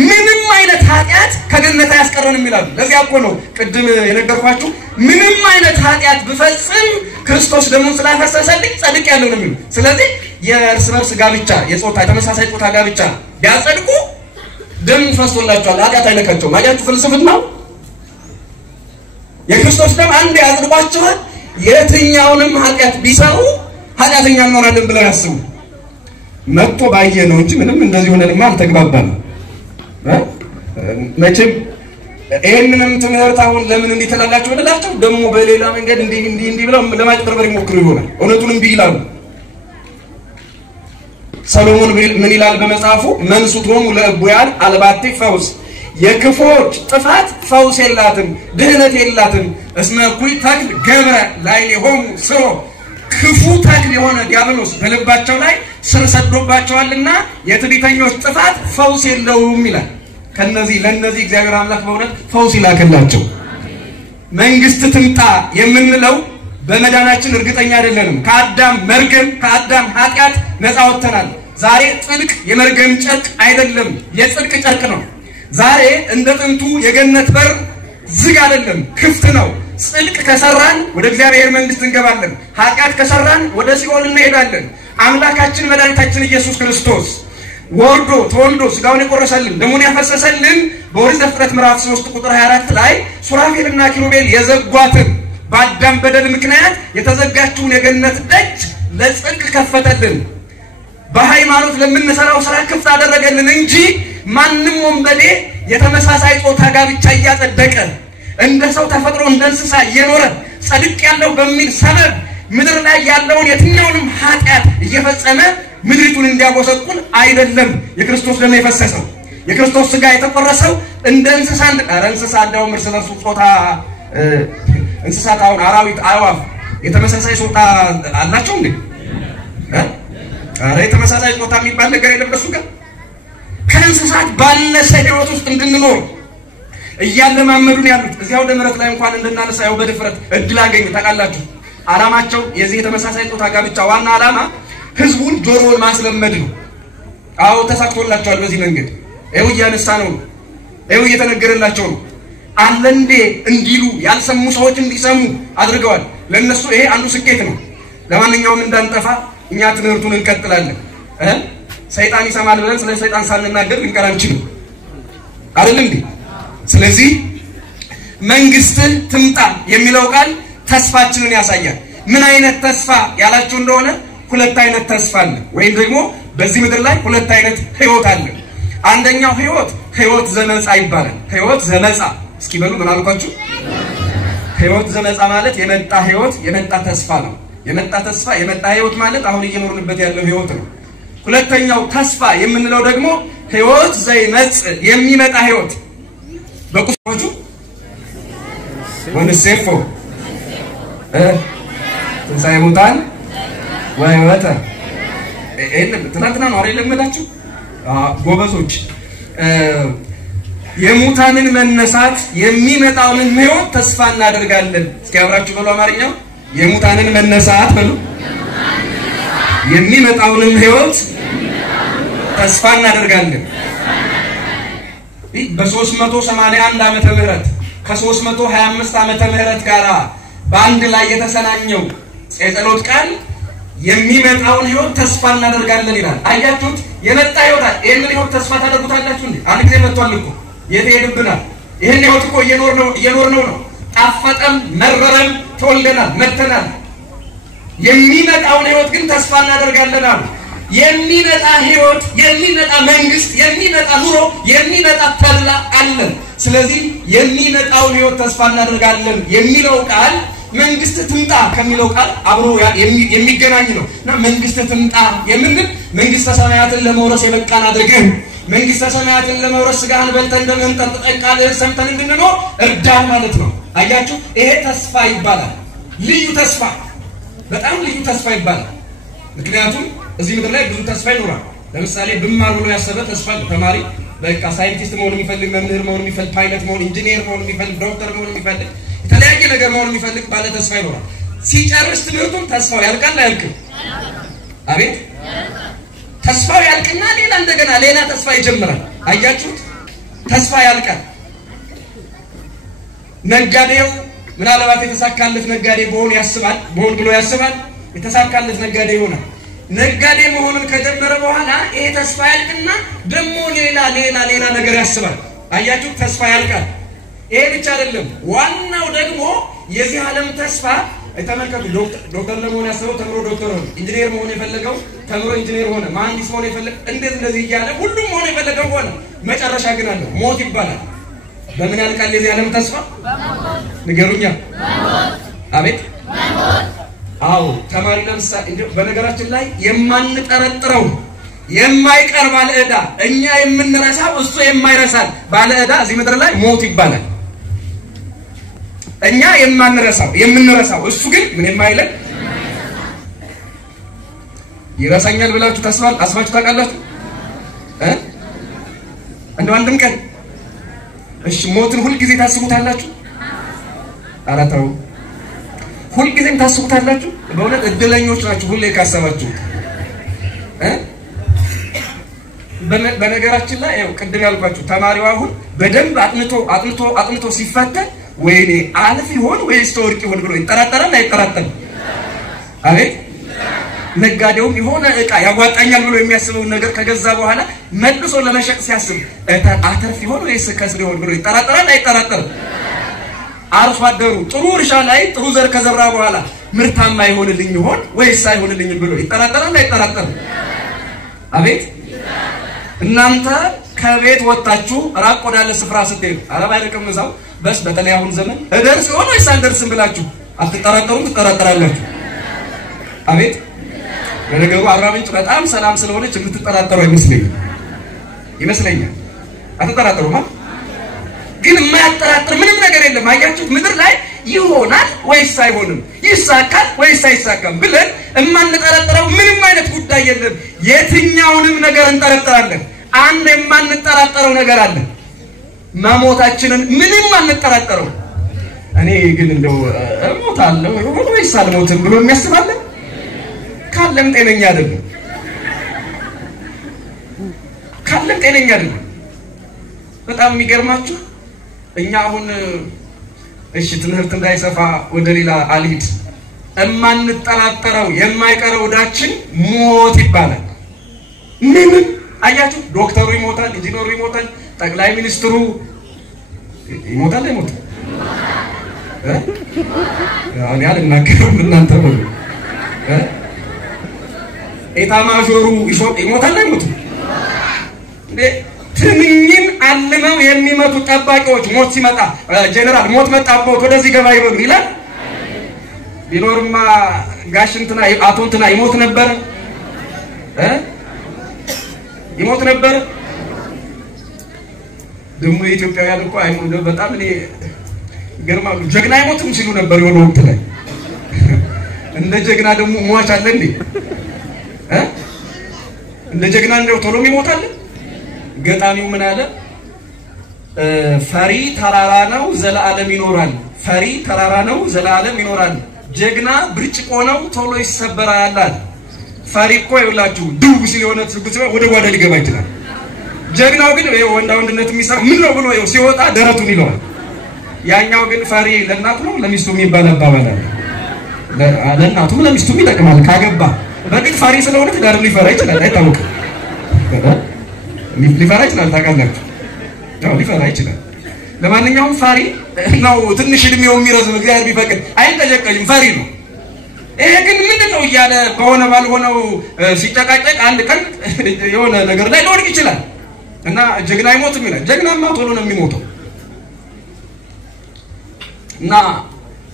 ምንም አይነት ኃጢአት ከገነት አያስቀረንም ይላሉ። ለዚያ እኮ ነው ቅድም የነገርኳችሁ ምንም አይነት ኃጢአት ብፈጽም ክርስቶስ ደሙን ስላፈሰሰልኝ ጸድቅ ያለው ነው የሚሉ። ስለዚህ የእርስ በርስ ጋብቻ የጾታ ተመሳሳይ ጾታ ጋብቻ ቢያጸድቁ ደም ፈሶላቸዋል፣ ኃጢአት አይነካቸውም። አያችሁ ፍልስፍናው። የክርስቶስ ደም አንድ ያጽድቋቸዋል። የትኛውንም ኃጢአት ቢሰሩ ኃጢአተኛ እንሆናለን ብለው ያስቡ። መጥቶ ባየ ነው እንጂ ምንም እንደዚህ ሆነንማ አልተግባባንም። መቼም ይሄንንም ትምህርት አሁን ለምን እንዲተላላችሁ ወደላችሁ ደግሞ በሌላ መንገድ እንዲህ ብለው ለማጭበርበር ይሞክሩ ይሆናል። እውነቱን እንቢ ይላሉ። ሰሎሞን ምን ይላል በመጽሐፉ? መንሱቶሙ ለእቡያን አልባቲ ፈውስ፣ የክፎች ጥፋት ፈውስ የላትም ድህነት የላትም። እስመ እኩይ ተክል ገብረ ላዕሌሆሙ ስሮ፣ ክፉ ተክል የሆነ ዲያብሎስ በልባቸው ላይ ስር ሰዶባቸዋልና የትዕቢተኞች ጥፋት ፈውስ የለውም ይላል። ለነዚህ እግዚአብሔር አምላክ በእውነት ፈውስ ይላክላቸው። መንግስት ትምጣ የምንለው በመዳናችን እርግጠኛ አይደለንም። ከአዳም መርገም ከአዳም ኃጢአት ነፃ ወጥተናል። ዛሬ ጽድቅ የመርገም ጨርቅ አይደለም፣ የጽድቅ ጨርቅ ነው። ዛሬ እንደ ጥንቱ የገነት በር ዝግ አይደለም፣ ክፍት ነው። ጽድቅ ከሰራን ወደ እግዚአብሔር መንግስት እንገባለን። ኃጢአት ከሰራን ወደ ሲኦል እንሄዳለን። አምላካችን መድኃኒታችን ኢየሱስ ክርስቶስ ወርዶ ተወልዶ ስጋውን የቆረሰልን ደሙን ያፈሰሰልን በኦሪት ዘፍጥረት ምዕራፍ 3 ቁጥር 24 ላይ ሱራፌልና ኪሩቤል የዘጓትን በአዳም በደል ምክንያት የተዘጋችውን የገነት ደጅ ለጽድቅ ከፈተልን። በሃይማኖት ለምንሰራው ስራ ክፍት አደረገልን እንጂ ማንንም ወንበዴ የተመሳሳይ ጾታ ጋብቻ እያጸደቀ እንደ ሰው ተፈጥሮ እንደ እንስሳ እየኖረ ጸድቅ ያለው በሚል ሰበብ ምድር ላይ ያለውን የትኛውንም ኃጢአት እየፈጸመ ምድሪቱን እንዲያጎሰቁል አይደለም የክርስቶስ ደም የፈሰሰው። የክርስቶስ ሥጋ የተቆረሰው እንደ እንስሳ እንስሳ እንደውም እርስ በርሱ ጾታ እንስሳት አሁን አራዊት አዕዋፍ የተመሳሳይ ጾታ አላቸው እንዴ? የተመሳሳይ ጾታ የሚባል ነገር የለም በሱ ጋር። ከእንስሳት ባነሰ ሕይወት ውስጥ እንድንኖር እያለማመዱን ያሉት እዚያው ደምረት ላይ እንኳን እንድናነሳው በድፍረት እድል አገኙ። ታውቃላችሁ ዓላማቸው የዚህ የተመሳሳይ ጾታ ጋብቻ ዋና ዓላማ ህዝቡን ጆሮውን ማስለመድ ነው። አዎ ተሳክቶላቸዋል። በዚህ መንገድ ይኸው እያነሳ ነው፣ ይኸው እየተነገረላቸው ነው። አለንዴ እንዲሉ ያልሰሙ ሰዎች እንዲሰሙ አድርገዋል። ለነሱ ይሄ አንዱ ስኬት ነው። ለማንኛውም እንዳንጠፋ እኛ ትምህርቱን እንቀጥላለን። ሰይጣን ይሰማል ብለን ስለ ሰይጣን ሳንናገር ልንቀር አንችልም አይደል እንዴ? ስለዚህ መንግስትን ትምጣ የሚለው ቃል ተስፋችንን ያሳያል። ምን አይነት ተስፋ ያላችሁ እንደሆነ ሁለት አይነት ተስፋ አለ፣ ወይም ደግሞ በዚህ ምድር ላይ ሁለት አይነት ህይወት አለ። አንደኛው ህይወት ዘመጻ ይባላል። ህይወት ዘመጻ እስኪ በሉ ምን አልኳችሁ? ህይወት ዘመጻ ማለት የመጣ ህይወት የመጣ ተስፋ ነው። የመጣ ተስፋ የመጣ ህይወት ማለት አሁን እየኖርንበት ያለው ህይወት ነው። ሁለተኛው ተስፋ የምንለው ደግሞ ህይወት ዘይመጽ የሚመጣ ህይወት በቁሶቹ ወንሴፎ ትንሣኤ ሙታን ወሕይወተ ትናንትና ነው አይደል ለመዳችሁ ጎበዞች። የሙታንን መነሳት የሚመጣውን ህይወት ተስፋ እናደርጋለን። እስኪ አብራችሁ በሉ አማርኛው የሙታንን መነሳት በሉ የሚመጣውን ህይወት ተስፋ እናደርጋለን። በ381 ዓመተ ምህረት ከ325 ዓመተ ምህረት ጋር በአንድ ላይ የተሰናኘው የጸሎት ቃል የሚመጣውን ህይወት ተስፋ እናደርጋለን ይላል። አያችሁት? የመጣ ህይወት ይሄንን ህይወት ተስፋ ታደርጉታላችሁ እንዴ? አንድ ጊዜ መጥቷል እኮ የተሄድብናል። ይሄን ህይወት እኮ እየኖርነው ነው። ጣፈጠም መረረም ተወልደናል መተናል። የሚመጣውን ህይወት ግን ተስፋ እናደርጋለን አሉ። የሚመጣ ህይወት የሚመጣ መንግስት የሚመጣ ኑሮ የሚመጣ ተድላ አለ። ስለዚህ የሚመጣውን ህይወት ተስፋ እናደርጋለን የሚለው ቃል መንግስት ትምጣ ከሚለው ቃል አብሮ የሚገናኝ ነው። እና መንግስት ትምጣ የምንል መንግስተ ሰማያትን ለመውረስ የበቃን አድርገን መንግስተ ሰማያትን ለመውረስ ስጋህን በልተን ደምህን ጠጥተን ቃልህን ሰምተን እንድንኖር እርዳን ማለት ነው። አያችሁ? ይሄ ተስፋ ይባላል። ልዩ ተስፋ፣ በጣም ልዩ ተስፋ ይባላል። ምክንያቱም እዚህ ምድር ላይ ብዙ ተስፋ ይኖራል። ለምሳሌ ብማር ብሎ ያሰበ ተስፋ ተማሪ በቃ ሳይንቲስት መሆን የሚፈልግ መምህር መሆን የሚፈልግ ፓይለት መሆን ኢንጂነር መሆን የሚፈልግ ዶክተር መሆን የሚፈልግ የተለያየ ነገር መሆን የሚፈልግ ባለ ተስፋ ይኖራል። ሲጨርስ ትምህርቱን ተስፋው ያልቃል አያልቅም? አቤት ተስፋው ያልቅና ሌላ እንደገና ሌላ ተስፋ ይጀምራል። አያችሁት? ተስፋ ያልቃል። ነጋዴው ምናልባት የተሳካለት ነጋዴ በሆን ብሎ ያስባል። የተሳካለት ነጋዴ ይሆናል። ነጋዴ መሆኑን ከጀመረ በኋላ ይሄ ተስፋ ያልቅና ደግሞ ሌላ ነገር ያስባል። አያችሁ? ተስፋ ያልቃል። ይሄ ብቻ አይደለም። ዋናው ደግሞ የዚህ ዓለም ተስፋ ተመልከቱ። ዶክተር ለመሆን ያሰበው ተምሮ ዶክተር ሆነ፣ ኢንጂነር መሆን የፈለገው ተምሮ ኢንጂነር ሆነ፣ መሐንዲስ መሆን የፈለገው እንደዚህ እያለ ሁሉም መሆን የፈለገው ሆነ። መጨረሻ ግን አለ ሞት ይባላል። በምን ያልቃል የዚህ ዓለም ተስፋ? ንገሩኛ። አቤት አዎ ተማሪ ለምሳሌ በነገራችን ላይ የማንጠረጥረው የማይቀር ባለ ዕዳ እኛ የምንረሳው እሱ የማይረሳል ባለ ዕዳ እዚህ ምድር ላይ ሞት ይባላል። እኛ የምንረሳው እሱ ግን ምን የማይለን ይረሳኛል ብላችሁ አስባችሁ ታውቃላችሁ? እንደው አንድም ቀን እሺ ሞትን ሁሉ ጊዜ ታስቡታላችሁ? ኧረ ተው፣ ሁሉ ጊዜም ታስቡታላችሁ? በእውነት እድለኞች ናችሁ ሁሌ ካሰባችሁ። በነገራችን ላይ ያው ቅድም ያልኳችሁ ተማሪው አሁን በደንብ አጥንቶ ሲፈተን ወይኔ አልፍ ይሆን ወይስ ተወርቅ ይሆን ብሎ ይጠራጠራል አይጠራጠርም? አቤት ነጋዴውም የሆነ ዕቃ ያዋጣኛል ብሎ የሚያስበውን ነገር ከገዛ በኋላ መልሶ ለመሸጥ ሲያስብ አተርፍ ይሆን ወይስ ከስር ይሆን ብሎ ይጠራጠራል አይጠራጠርም? አርሶ አደሩ ጥሩ እርሻ ላይ ጥሩ ዘር ከዘራ በኋላ ምርታማ ይሆንልኝ ይሆን ወይስ አይሆንልኝ ብሎ ይጠራጠራል አይጠራጠርም? አቤት እናንተ ከቤት ወጣችሁ ራቅ ወዳለ ስፍራ ስትሄዱ አረብ አይደለም እዛው በስ በተለይ አሁን ዘመን እደርስ ሆኖ ይሳልደርስም ብላችሁ አትጠራጠሩም ትጠራጠራላችሁ አቤት ለነገሩ አርባ ምንጭ በጣም ሰላም ስለሆነች የምትጠራጠሩ ይመስለኛል አትጠራጠሩማ ግን የማያጠራጥር ምንም ነገር የለም አያችሁት ምድር ላይ ይሆናል ወይስ አይሆንም ይሳካል ወይስ አይሳካም ብለን የማንጠራጠረው ምንም አይነት ጉዳይ የለም የትኛውንም ነገር እንጠራጠራለን አንድ የማንጠራጠረው ነገር አለ ማሞታችንን ምንም አንጠራጠረው እኔ ግን እንደው ሞታለሁ ወይስ አልሞትም ብሎ የሚያስባለ ካለም ጤነኛ አይደለም በጣም የሚገርማችሁ እኛ አሁን እሺ ትምህርት እንዳይሰፋ ወደ ሌላ አልሂድ እማንጠራጠረው የማይቀረው ዳችን ሞት ይባላል ምንም አያችሁ ዶክተሩ ይሞታል ኢንጂነሩ ይሞታል ጠቅላይ ሚኒስትሩ ይሞታል አሁን ያልናገርም እናንተ ነው ኤታማዦሩ ይሞታል ትንኝን አልመው የሚመቱ ጠባቂዎች ሞት ሲመጣ ጀነራል ሞት መጣበት ወደዚህ ገባ ይበሉ ይላል ቢኖርማ ጋሽንትና አቶንትና ይሞት ነበር ደሞ ኢትዮጵያውያን እኮ አይሞት በጣም እኔ ገርማሉ ጀግና አይሞትም ሲሉ ነበር የሆነ ወቅት ላይ እንደ ጀግና ደሞ ሟች አለ እንዴ እንደ ጀግና እንደው ቶሎም ይሞታል ገጣሚው ምን አለ ፈሪ ተራራ ነው ዘላለም ይኖራል ጀግና ብርጭቆ ነው ቶሎ ይሰበራል ፈሪ እኮ ይውላችሁ ድው ሲል የሆነ ትጉት ወደ ጓዳ ሊገባ ይችላል ጀግናው ግን ወንድነት የሚሰራ ምን ነው ብሎ ሲወጣ ደረቱን ይለዋል ያኛው ግን ፈሪ ለእናቱ ነው ለሚስቱ የሚባል አባባል አለ ለእናቱም ለሚስቱም ይጠቅማል ካገባ በግድ ፈሪ ስለሆነ ትዳር ሊፈራ ይችላል አይታወቅም ሊፈራ ይችላል ታውቃላችሁ ያው ሊፈራ ይችላል ለማንኛውም ፈሪ ነው ትንሽ እድሜው የሚረዝም እግዚአብሔር ቢፈቅድ አይንቀጨቀጭም ፈሪ ነው ይሄ ግን ምንድነው እያለ በሆነ ባልሆነው ሲጨቃጨቅ አንድ ቀን የሆነ ነገር ላይ ሊወድቅ ይችላል እና ጀግና አይሞትም ይላል ጀግናማ ቶሎ ነው የሚሞተው እና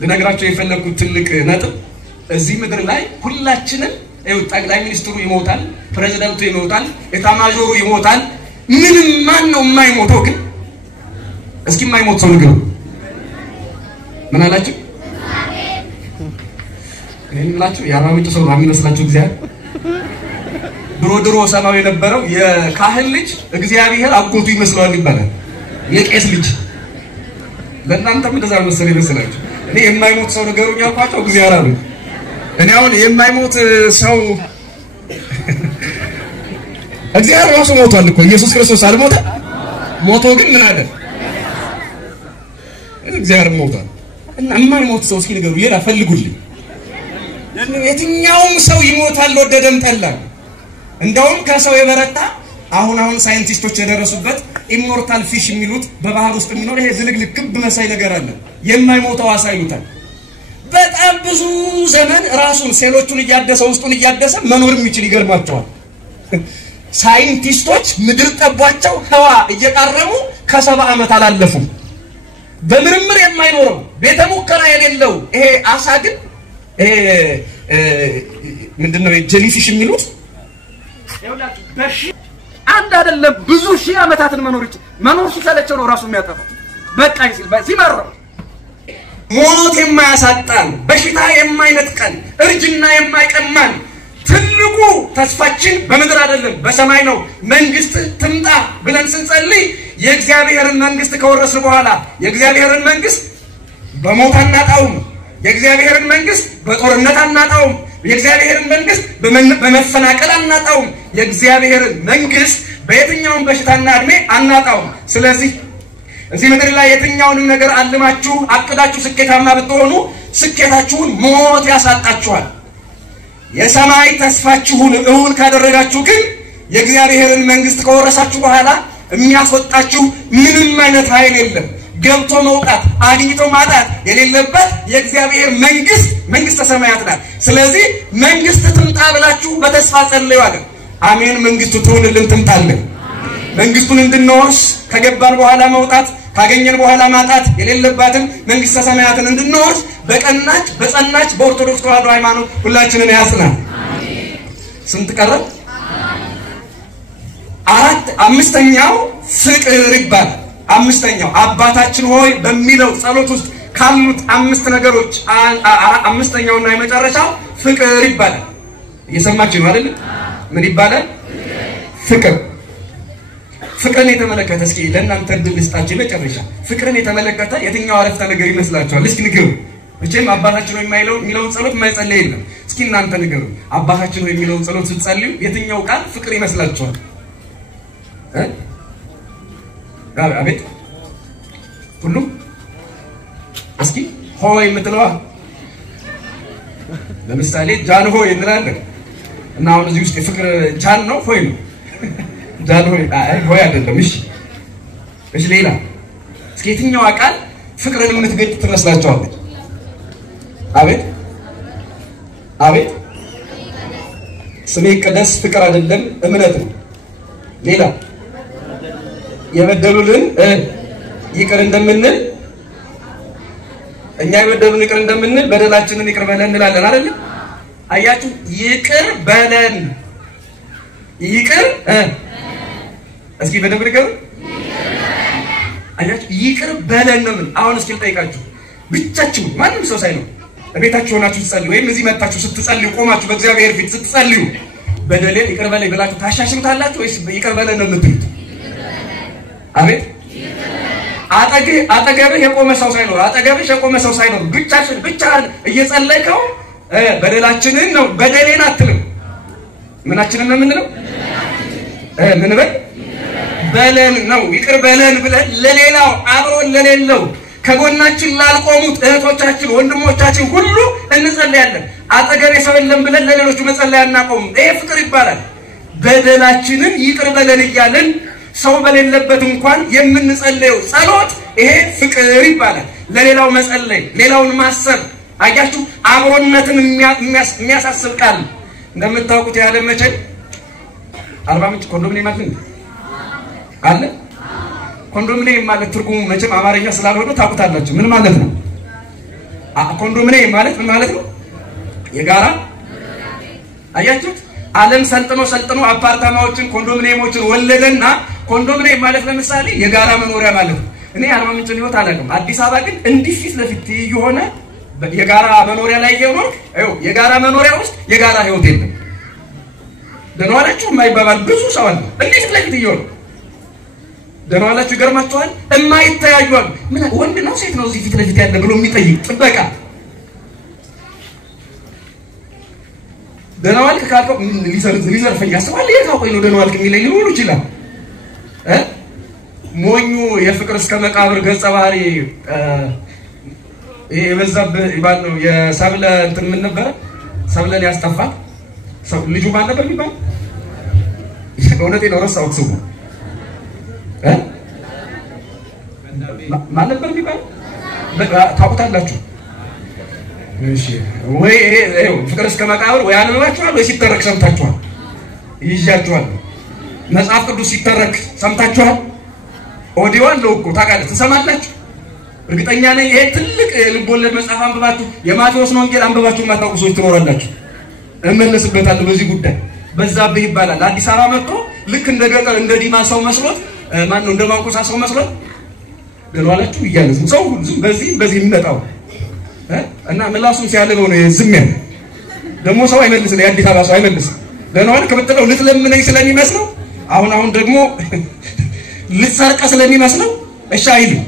ለነገራችሁ የፈለኩት ትልቅ ነጥብ እዚህ ምድር ላይ ሁላችንም ጠቅላይ ሚኒስትሩ ይሞታል ፕሬዝዳንቱ ይሞታል ኤታማዦሩ ይሞታል ምንም ማን ነው የማይሞተው ግን እስኪ የማይሞት ሰው ንገሩ ምን አላችሁ እኔ ምላችሁ የአርባ ምንጭ ሰው የሚመስላችሁ እግዚአብሔር ድሮ ሰማው የነበረው የካህን ልጅ እግዚአብሔር አጎቱ ይመስላል ይባላል የቄስ ልጅ ለእናንተም እንደዛ መሰለ ይመስላችሁ እኔ የማይሞት ሰው ንገሩኝ ያልኳቸው እግዚአብሔር አሉ እኔ አሁን የማይሞት ሰው እግዚአብሔር ራሱ ሞቷል እኮ ኢየሱስ ክርስቶስ አልሞተ ሞቶ ግን ምን አለ እግዚአብሔር ሞቷል እና የማይሞት ሰው እስኪ ንገሩ ሌላ ፈልጉልኝ የትኛውም ሰው ይሞታል ወደደም ጠላ እንደውም ከሰው የበረታ አሁን ሳይንቲስቶች የደረሱበት ኢሞርታል ፊሽ የሚሉት በባህር ውስጥ የሚኖር ይሄ ዝልግልግ ክብ መሳይ ነገር አለ የማይሞተው አሳ ይሉታል በጣም ብዙ ዘመን ራሱን ሴሎቹን እያደሰ ውስጡን እያደሰ መኖር የሚችል ይገርማቸዋል ሳይንቲስቶች ምድር ጠቧቸው ህዋ እየቃረሙ ከ70 ዓመት አላለፉም በምርምር የማይኖረው ቤተ ሙከራ የሌለው ይሄ አሳ ግን ምንድነው ጀሊፊሽ የሚሉት ይኸውላችሁ በሺ አንድ አይደለም ብዙ ሺህ ዓመታትን መኖር ሲሰለቸው ነው ራሱ የሚያጠፋው በቃ ሲመረው ሞት የማያሳጣን በሽታ የማይነጥቀን እርጅና የማይቀማን ትልቁ ተስፋችን በምድር አይደለም በሰማይ ነው መንግስት ትምጣ ብለን ስንጸልይ የእግዚአብሔርን መንግስት ከወረስን በኋላ የእግዚአብሔርን መንግስት በሞት አናጣውም የእግዚአብሔርን መንግስት በጦርነት አናጣውም የእግዚአብሔርን መንግስት በመፈናቀል አናጣውም የእግዚአብሔርን መንግስት በየትኛውም በሽታና እድሜ አናጣውም ስለዚህ እዚህ ምድር ላይ የትኛውንም ነገር አልማችሁ አቅዳችሁ ስኬታማ ብትሆኑ ስኬታችሁን ሞት ያሳጣችኋል የሰማይ ተስፋችሁን እውን ካደረጋችሁ ግን የእግዚአብሔርን መንግስት ከወረሳችሁ በኋላ የሚያስወጣችሁ ምንም አይነት ኃይል የለም ገብቶ መውጣት አግኝቶ ማጣት የሌለበት የእግዚአብሔር መንግስት ሰማያት ናት ስለዚህ መንግስት ትምጣ ብላችሁ በተስፋ ጸልዩ አለ አሜን መንግስቱ ትውልልን ትምጣልን መንግስቱን እንድንወርስ ከገባን በኋላ መውጣት ካገኘን በኋላ ማጣት የሌለባትን መንግስተ ሰማያትን እንድንወርስ በቀናች በጸናች በኦርቶዶክስ ተዋሕዶ ሃይማኖት ሁላችንን ያጽናል። አሜን። ስንት ቀረ? አምስተኛው ፍቅር ይባላል። አምስተኛው አባታችን ሆይ በሚለው ጸሎት ውስጥ ካሉት 5 ነገሮች አምስተኛውና የመጨረሻው ፍቅር ይባላል። እየሰማችሁ ነው አይደል? ምን ይባላል? ፍቅር። ፍቅርን የተመለከተ እስኪ ለእናንተ ድል ልስጣችሁ። መጨረሻ ፍቅርን የተመለከተ የትኛው አረፍተ ነገር ይመስላችኋል? እስኪ ንገሩ። መቼም አባታችን ሆይ የሚለውን ጸሎት የማይጸልይ የለም። እስኪ እናንተ ንገሩ። አባታችን ሆይ የሚለውን ጸሎት ስትጸልዩ የትኛው ቃል ፍቅር ይመስላችኋል? አቤት ሁሉ እስኪ ሆይ የምትለዋ ለምሳሌ ጃን ሆይ እንላለን እና አሁን እዚህ ውስጥ ፍቅር ጃን ነው ሆይ ነው? ጃን ሆይ ሆይ አይደለም። እሺ ሌላ እስኪ የትኛው ቃል ፍቅርን የምትገልጥ ትመስላችኋለች? አቤት አቤት ስሜ ይቀደስ ፍቅር አይደለም እምነት ነው። ሌላ የበደሉልን ይቅር እንደምንል እኛ የበደሉን ይቅር እንደምንል በደላችንን ይቅር በለን እንላለን አይደል? አያችሁ ይቅር በለን ይቅር እስኪ በደንብ ንገሩ። አያችሁ ይቅር በለን ነው። አሁን እስኪ ልጠይቃችሁ ብቻችሁ ማንም ሰው ሳይኖር በቤታችሁ ሆናችሁ ስትጸልዩ ወይም እዚህ መጣችሁ ስትጸልዩ ቆማችሁ በእግዚአብሔር ፊት ስትጸልዩ በደሌን ይቅር በለኝ ብላችሁ ታሻሽሉታላችሁ ወይስ ይቅር በለን ነው የምትሉት? አቤት አጠገብህ የቆመ ሰው ሳይኖር አጠገብሽ የቆመ ሰው ሳይኖር ብቻህን እየጸለይከው በደላችንን ነው በደሌን አትልም። ምናችንን ነው የምንለው? ምን በለን ነው ይቅር በለን ብለን ለሌላው አብሮን ለሌለው ከጎናችን ላልቆሙት እህቶቻችን ወንድሞቻችን ሁሉ እንጸልያለን። አጠገቤ ሰው የለም ብለን ለሌሎቹ መጸለይ አናቆምም። ይሄ ፍቅር ይባላል። በደላችንን ይቅር በለን እያልን ሰው በሌለበት እንኳን የምንጸልየው ጸሎት ይሄ ፍቅር ይባላል። ለሌላው መጸለይ ሌላውን ማሰብ አያችሁ አብሮነትን የሚያሳስብ ቃል እንደምታውቁት ያለ መቼ 40 ምንጭ ኮንዶሚኒየም አለ ኮንዶሚኒየም ማለት ትርጉሙ መቼም አማርኛ ስላልሆነ ታውቁታላችሁ። ምን ማለት ነው? ኮንዶሚኒየም ማለት ምን ማለት ነው? የጋራ አያችሁት ዓለም ሰልጥኖ አፓርታማዎችን ኮንዶሚኒየሞችን ወለደና ኮንዶሚኒየም ማለት ለምሳሌ የጋራ መኖሪያ ማለት ነው። እኔ 40 ምንጭ ህይወት አላውቅም። አዲስ አበባ ግን እንዲህ ፊት ለፊት የሆነ የጋራ መኖሪያ ላይ ይኸው የጋራ መኖሪያ ውስጥ የጋራ ህይወት የለም። ደናዋላችሁ የማይባባል ብዙ ሰው አለ። እንዲህ ፊት ለፊት ይሆን ደናዋላችሁ ይገርማችኋል። የማይተያዩ አሉ። ምን ወንድ ነው ሴት ነው እዚህ ፊት ለፊት ያለ ብሎ የሚጠይቅ ጥበቃ ደናዋልክ ካልከው ሊዘርፈኝ ያስባል። የታውቀኝ ነው ደናዋልክ የሚለኝ ሁሉ ይችላል። ሞኙ የፍቅር እስከ መቃብር ገጸ ባህሪ የበዛብ ይባል ነው። የሰብለ እንትን ምን ነበር? ሰብለን ያስጠፋል። ልጁ ማን ነበር የሚባል? እውነቴ ነው ረሳሁት ስሙ። ማን ነበር የሚባል? ታውቁታላችሁ? እሺ ወይ ፍቅር እስከ መቃብር ወይ አንብባችኋል ወይ ሲተረክ ሰምታችኋል? ይያችኋል። መጽሐፍ ቅዱስ ሲተረክ ሰምታችኋል? ኦዲዮ አለው እኮ ታውቃለህ፣ ትሰማላችሁ። እርግጠኛ ነኝ ይሄ ትልቅ ልቦለድ መጽሐፍ አንብባችሁ የማቴዎስ ወንጌል አንብባችሁ የማታውቁ ሰዎች ትኖራላችሁ። እመለስበታለሁ በዚህ ጉዳይ። በዛብህ ይባላል። አዲስ አበባ መጥቶ ልክ እንደ ገጠር እንደ ዲማ ሰው መስሎት ማን ነው እንደ ማንኮሳ ሰው መስሎት ደሏላችሁ ይያለ ሰው ሁሉ በዚህ የሚመጣው እና ምላሱን ሲያልበው ነው ዝም ያለ። ደግሞ ሰው አይመልስም፣ የአዲስ አበባ ሰው አይመልስም። ደኗል ከመጥለው ልትለምነኝ ስለሚመስለው አሁን ደግሞ ልትሰርቀ ስለሚመስለው እሺ አይልም።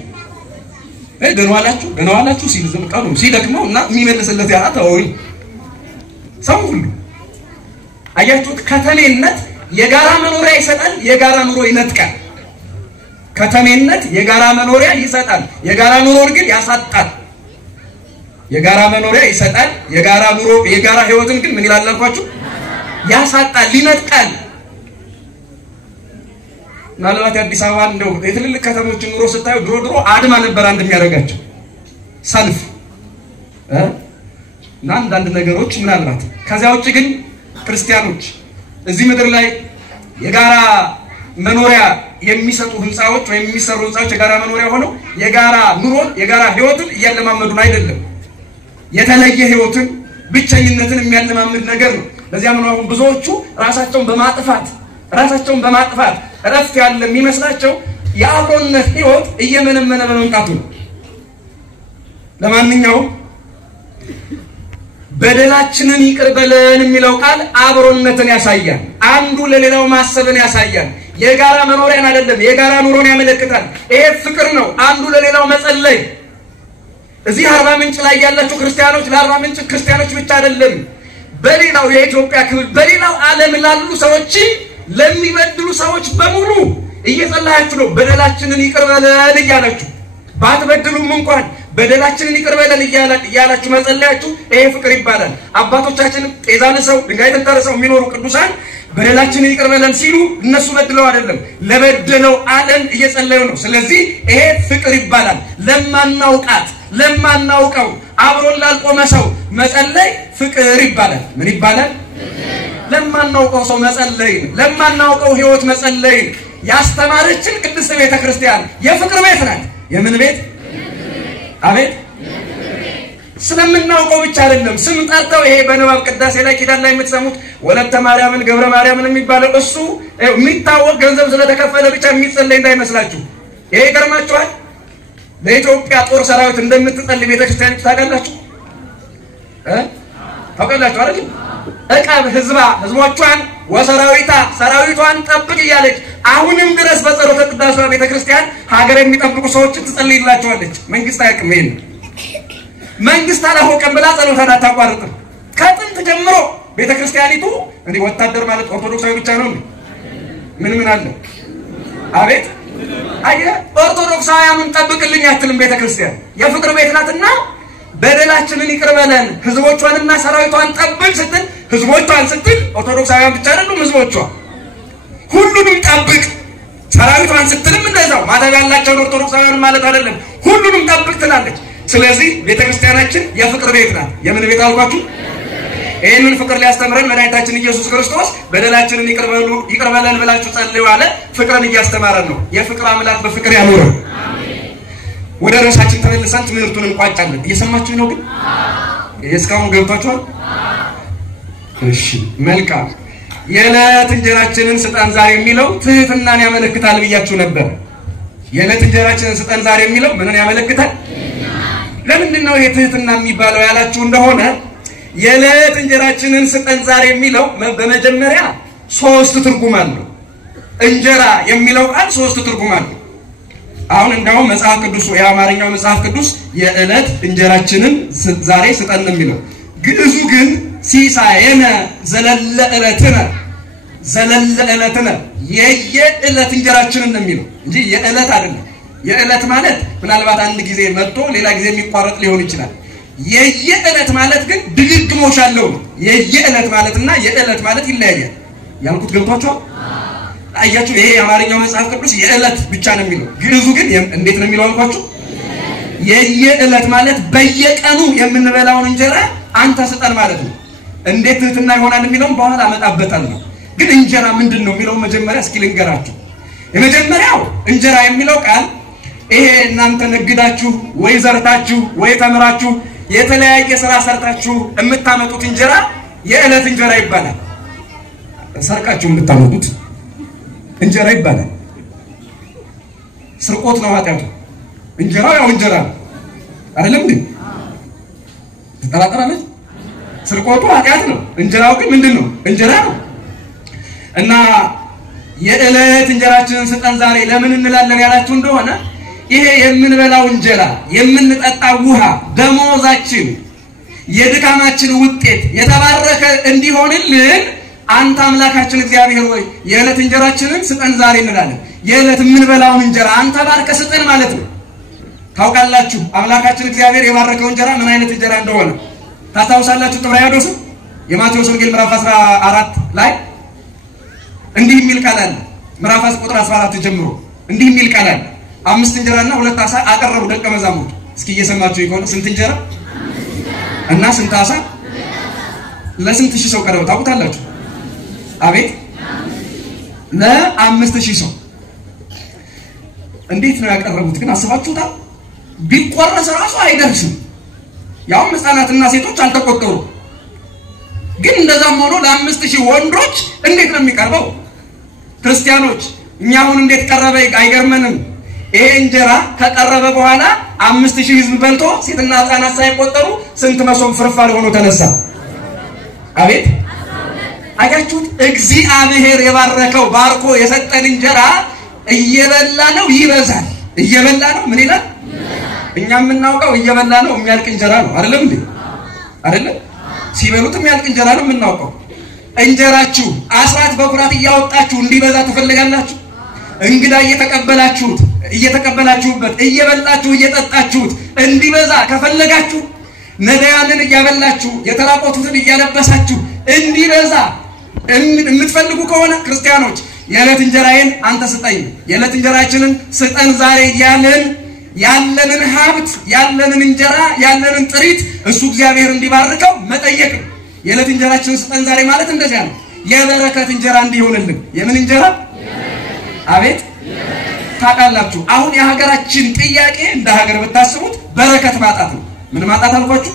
ደኗላችሁ ሲል ዝም ቃሉ ሲደክመው እና የሚመልስለት ያጣው ሰው ሁሉ አያችሁት። ከተሜነት የጋራ መኖሪያ ይሰጣል፣ የጋራ ኑሮ ይነጥቃል። ከተሜነት የጋራ መኖሪያ ይሰጣል፣ የጋራ ኑሮን ግን ያሳጣል። የጋራ መኖሪያ ይሰጣል፣ የጋራ ኑሮ የጋራ ህይወትን ግን ምን ይላል አልኳችሁ? ያሳጣል፣ ይነጥቃል። ምናልባት የአዲስ አበባ እንደው የትልልቅ ከተሞችን ኑሮ ስታዩ ድሮ አድማ ነበር አንድ የሚያደርጋቸው ሰልፍ እና አንዳንድ ነገሮች ምናልባት። ከዚያ ውጭ ግን ክርስቲያኖች እዚህ ምድር ላይ የጋራ መኖሪያ የሚሰጡ ህንጻዎች ወይም የሚሰሩ ህንጻዎች የጋራ መኖሪያ ሆነው የጋራ ኑሮን የጋራ ህይወትን እያለማመዱን አይደለም። የተለየ ህይወትን ብቸኝነትን የሚያለማምድ ነገር ነው። ለዚያ ነው አሁን ብዙዎቹ ራሳቸውን በማጥፋት እረፍት ያለ የሚመስላቸው የአብሮነት ህይወት እየመነመነ በመምጣቱ ነው። ለማንኛውም በደላችንን ይቅር በለን የሚለው ቃል አብሮነትን ያሳያል። አንዱ ለሌላው ማሰብን ያሳያል። የጋራ መኖሪያን አይደለም የጋራ ኑሮን ያመለክታል። ይሄ ፍቅር ነው። አንዱ ለሌላው መጸለይ። እዚህ አርባ ምንጭ ላይ ያላችሁ ክርስቲያኖች ለአርባ ምንጭ ክርስቲያኖች ብቻ አይደለም፣ በሌላው የኢትዮጵያ ክፍል በሌላው ዓለም ላሉ ሰዎች ለሚበድሉ ሰዎች በሙሉ እየጸለያችሁ ነው። በደላችንን ይቅር በለን እያላችሁ ባትበድሉም እንኳን በደላችንን ይቅር በለን እያላችሁ መጸለያችሁ ይሄ ፍቅር ይባላል። አባቶቻችን ጤዛንሰው ድንጋይ ተንተርሰው የሚኖሩ ቅዱሳን በደላችንን ይቅር በለን ሲሉ እነሱ በድለው አይደለም ለበደለው ዓለም እየጸለዩ ነው። ስለዚህ ይሄ ፍቅር ይባላል። ለማናውቀው አብሮን ላልቆመ ሰው መጸለይ ፍቅር ይባላል። ምን ይባላል? ለማናውቀው ሰው መጸለይ፣ ለማናውቀው ህይወት መጸለይ ያስተማረችን ቅድስት ቤተክርስቲያን የፍቅር ቤት ናት። የምን ቤት? አቤት! ስለምናውቀው ብቻ አይደለም ስም ጠርተው ይሄ በንባብ ቅዳሴ ላይ ኪዳን ላይ የምትሰሙት ወለተ ማርያምን ገብረ ማርያምን የሚባለው እሱ የሚታወቅ ገንዘብ ስለተከፈለ ብቻ የሚጸለይ እንዳይመስላችሁ። ይሄ ይገርማችኋል። ለኢትዮጵያ ጦር ሰራዊት እንደምትጸልይ ቤተክርስቲያን ታውቃላችሁ? ታውቃላችሁ አይደል? እቀብ ህዝቦቿን ወሰራዊታ ሰራዊቷን ጠብቅ እያለች አሁንም ድረስ በጸሎተ ቅዳሴ ቤተክርስቲያን ሀገር የሚጠብቁ ሰዎችን ትጸልይላቸዋለች። መንግስት አያውቅም። ይሄን መንግስት አላወቀም ብላ ጸሎታን አታቋርጥም። ከጥንት ጀምሮ ቤተክርስቲያኒቱ እንዲህ ወታደር ማለት ኦርቶዶክሳዊ ብቻ ነው። ምን አለ? አቤት! ኦርቶዶክሳውያኑን ጠብቅልኝ አትልም ቤተክርስቲያን። የፍቅር ቤት ናትና በደላችንን ይቅር በለን ህዝቦቿንና ሰራዊቷን ጠብቅ ስትል ህዝቦቿን ስትል ኦርቶዶክሳውያን ብቻ አይደሉም፣ ህዝቦቿ ሁሉንም ጠብቅ። ሰራዊቷን ስትልም እንደዛው ማተብ ያላቸውን ኦርቶዶክሳውያን ማለት አይደለም፣ ሁሉንም ጠብቅ ትላለች። ስለዚህ ቤተክርስቲያናችን የፍቅር ቤት ናት። የምን ቤት አልኳችሁ? ይሄንን ፍቅር ሊያስተምረን መድኃኒታችን ኢየሱስ ክርስቶስ በደላችንን ይቅር በለን ብላችሁ ጸልዩ አለ። ፍቅርን እያስተማረን ነው። የፍቅር አምላክ በፍቅር ያኑረን። ወደ ራሳችን ተመልሰን ትምህርቱን እንቋጫለን። እየሰማችሁ ነው ግን? እስካሁን ገብቷችኋል? እሺ መልካም። የዕለት እንጀራችንን ስጠን ዛሬ የሚለው ትህትናን ያመለክታል ብያችሁ ነበር። የዕለት እንጀራችንን ስጠን ዛሬ የሚለው ምንን ያመለክታል? ለምንድን ነው ይሄ ትህትና የሚባለው ያላችሁ እንደሆነ የዕለት እንጀራችንን ስጠን ዛሬ የሚለው በመጀመሪያ ሶስት ትርጉም አለው። እንጀራ የሚለው ቃል ሶስት ትርጉም አለው። አሁን እንደው መጽሐፍ ቅዱስ የአማርኛው መጽሐፍ ቅዱስ የዕለት እንጀራችንን ዛሬ ስጠን ነው የሚለው። ግዕዙ ግን ሲሳየነ ዘለለ ዕለትነ የየዕለት እንጀራችንን ነው የሚለው እንጂ የዕለት አይደለም። የዕለት ማለት ምናልባት አንድ ጊዜ መጥቶ ሌላ ጊዜ የሚቋረጥ ሊሆን ይችላል። የየዕለት ማለት ግን ድግግሞሽ አለው ነው። የየዕለት ማለትና የዕለት ማለት ይለያያል። ያልኩት ገብቷችኋል? አያችሁ? ይሄ የአማርኛው መጽሐፍ ቅዱስ የዕለት ብቻ ነው የሚለው። ግዕዙ ግን እንዴት ነው የሚለው አልኳችሁ? የየዕለት ማለት በየቀኑ የምንበላውን እንጀራ አንተ ስጠን ማለት ነው። እንዴት ትህትና ይሆናል የሚለውን በኋላ አመጣበታለሁ። ግን እንጀራ ምንድነው የሚለው መጀመሪያ እስኪ ልንገራችሁ። የመጀመሪያው እንጀራ የሚለው ቃል ይሄ እናንተ ነግዳችሁ ወይ ዘርታችሁ ወይ ተምራችሁ የተለያየ ስራ ሰርታችሁ የምታመጡት እንጀራ የዕለት እንጀራ ይባላል። ሰርቃችሁ የምታመጡት እንጀራ ይባላል። ስርቆት ነው ኃጢአቱ። እንጀራው ያው እንጀራ አይደለም እንዴ? ተጠራጥራለች። ስርቆቱ ኃጢአት ነው፣ እንጀራው ግን ምንድነው? እንጀራ ነው። እና የዕለት እንጀራችንን ስጠን ዛሬ ለምን እንላለን ያላችሁ እንደሆነ ይሄ የምንበላው እንጀራ የምንጠጣው ውሃ ደሞዛችን የድካማችን ውጤት የተባረከ እንዲሆንልን አንተ አምላካችን እግዚአብሔር ሆይ የዕለት እንጀራችንን ስጠን ዛሬ እንላለን። የዕለት የምንበላውን እንጀራ አንተ ባርከ ስጠን ማለት ነው። ታውቃላችሁ አምላካችን እግዚአብሔር የባረከው እንጀራ ምን አይነት እንጀራ እንደሆነ ታስታውሳላችሁ? ጥብርያዶስ የማቴዎስ ወንጌል ምዕራፍ 14 ላይ እንዲህ የሚል ቃል አለ። ምዕራፍ 10 ቁጥር 14 ጀምሮ እንዲህ የሚል ቃል አለ። 5 እንጀራና 2 ዓሣ አቀረቡ ደቀ መዛሙርቱ። እስኪ እየሰማችሁ ይሆን? ስንት እንጀራ እና ስንት ዓሣ ለስንት ሺህ ሰው ቀረበ? ታውቁታላችሁ? አቤት ለ5000 ሰው እንዴት ነው ያቀረቡት ግን አስባችሁታል? ቢቆረስ ራሱ አይደርስም። ያው ህፃናትና ሴቶች አልተቆጠሩ። ግን እንደዛም ሆኖ ለ5000 ወንዶች እንዴት ነው የሚቀርበው? ክርስቲያኖች እኛ አሁን እንዴት ቀረበ አይገርመንም? ይሄ እንጀራ ከቀረበ በኋላ 5000 ህዝብ በልቶ ሴትና ህፃናት ሳይቆጠሩ ስንት መሶብ ፍርፋሪ ሆኖ ተነሳ? አቤት አያችሁት? እግዚአብሔር የባረከው ባርኮ የሰጠን እንጀራ እየበላ ነው ይበዛል። እየበላ ነው ምን ይላል? እኛ የምናውቀው እየበላ ነው የሚያልቅ እንጀራ ነው አይደለም እንዴ? አይደለም ሲበሉት የሚያልቅ እንጀራ ነው የምናውቀው። እንጀራችሁ አስራት በኩራት እያወጣችሁ እንዲበዛ ትፈልጋላችሁ? እንግዳ እየተቀበላችሁበት እየበላችሁ እየጠጣችሁት እንዲበዛ ከፈለጋችሁ ነዳያንን እያበላችሁ የተራቆቱትን እያለበሳችሁ እንዲበዛ የምትፈልጉ ከሆነ ክርስቲያኖች የዕለት እንጀራዬን አንተ ስጠኝ፣ የዕለት እንጀራችንን ስጠን ዛሬ ያለንን ሀብት ያለንን እንጀራ ያለንን ጥሪት እሱ እግዚአብሔር እንዲባርከው መጠየቅ። የዕለት እንጀራችንን ስጠን ዛሬ ማለት እንደዚያ ነው። የበረከት እንጀራ እንዲሆንልን። የምን እንጀራ? አቤት ታውቃላችሁ። አሁን የሀገራችን ጥያቄ እንደ ሀገር ብታስቡት በረከት ማጣት ነው። ምን ማጣት አልኳችሁ?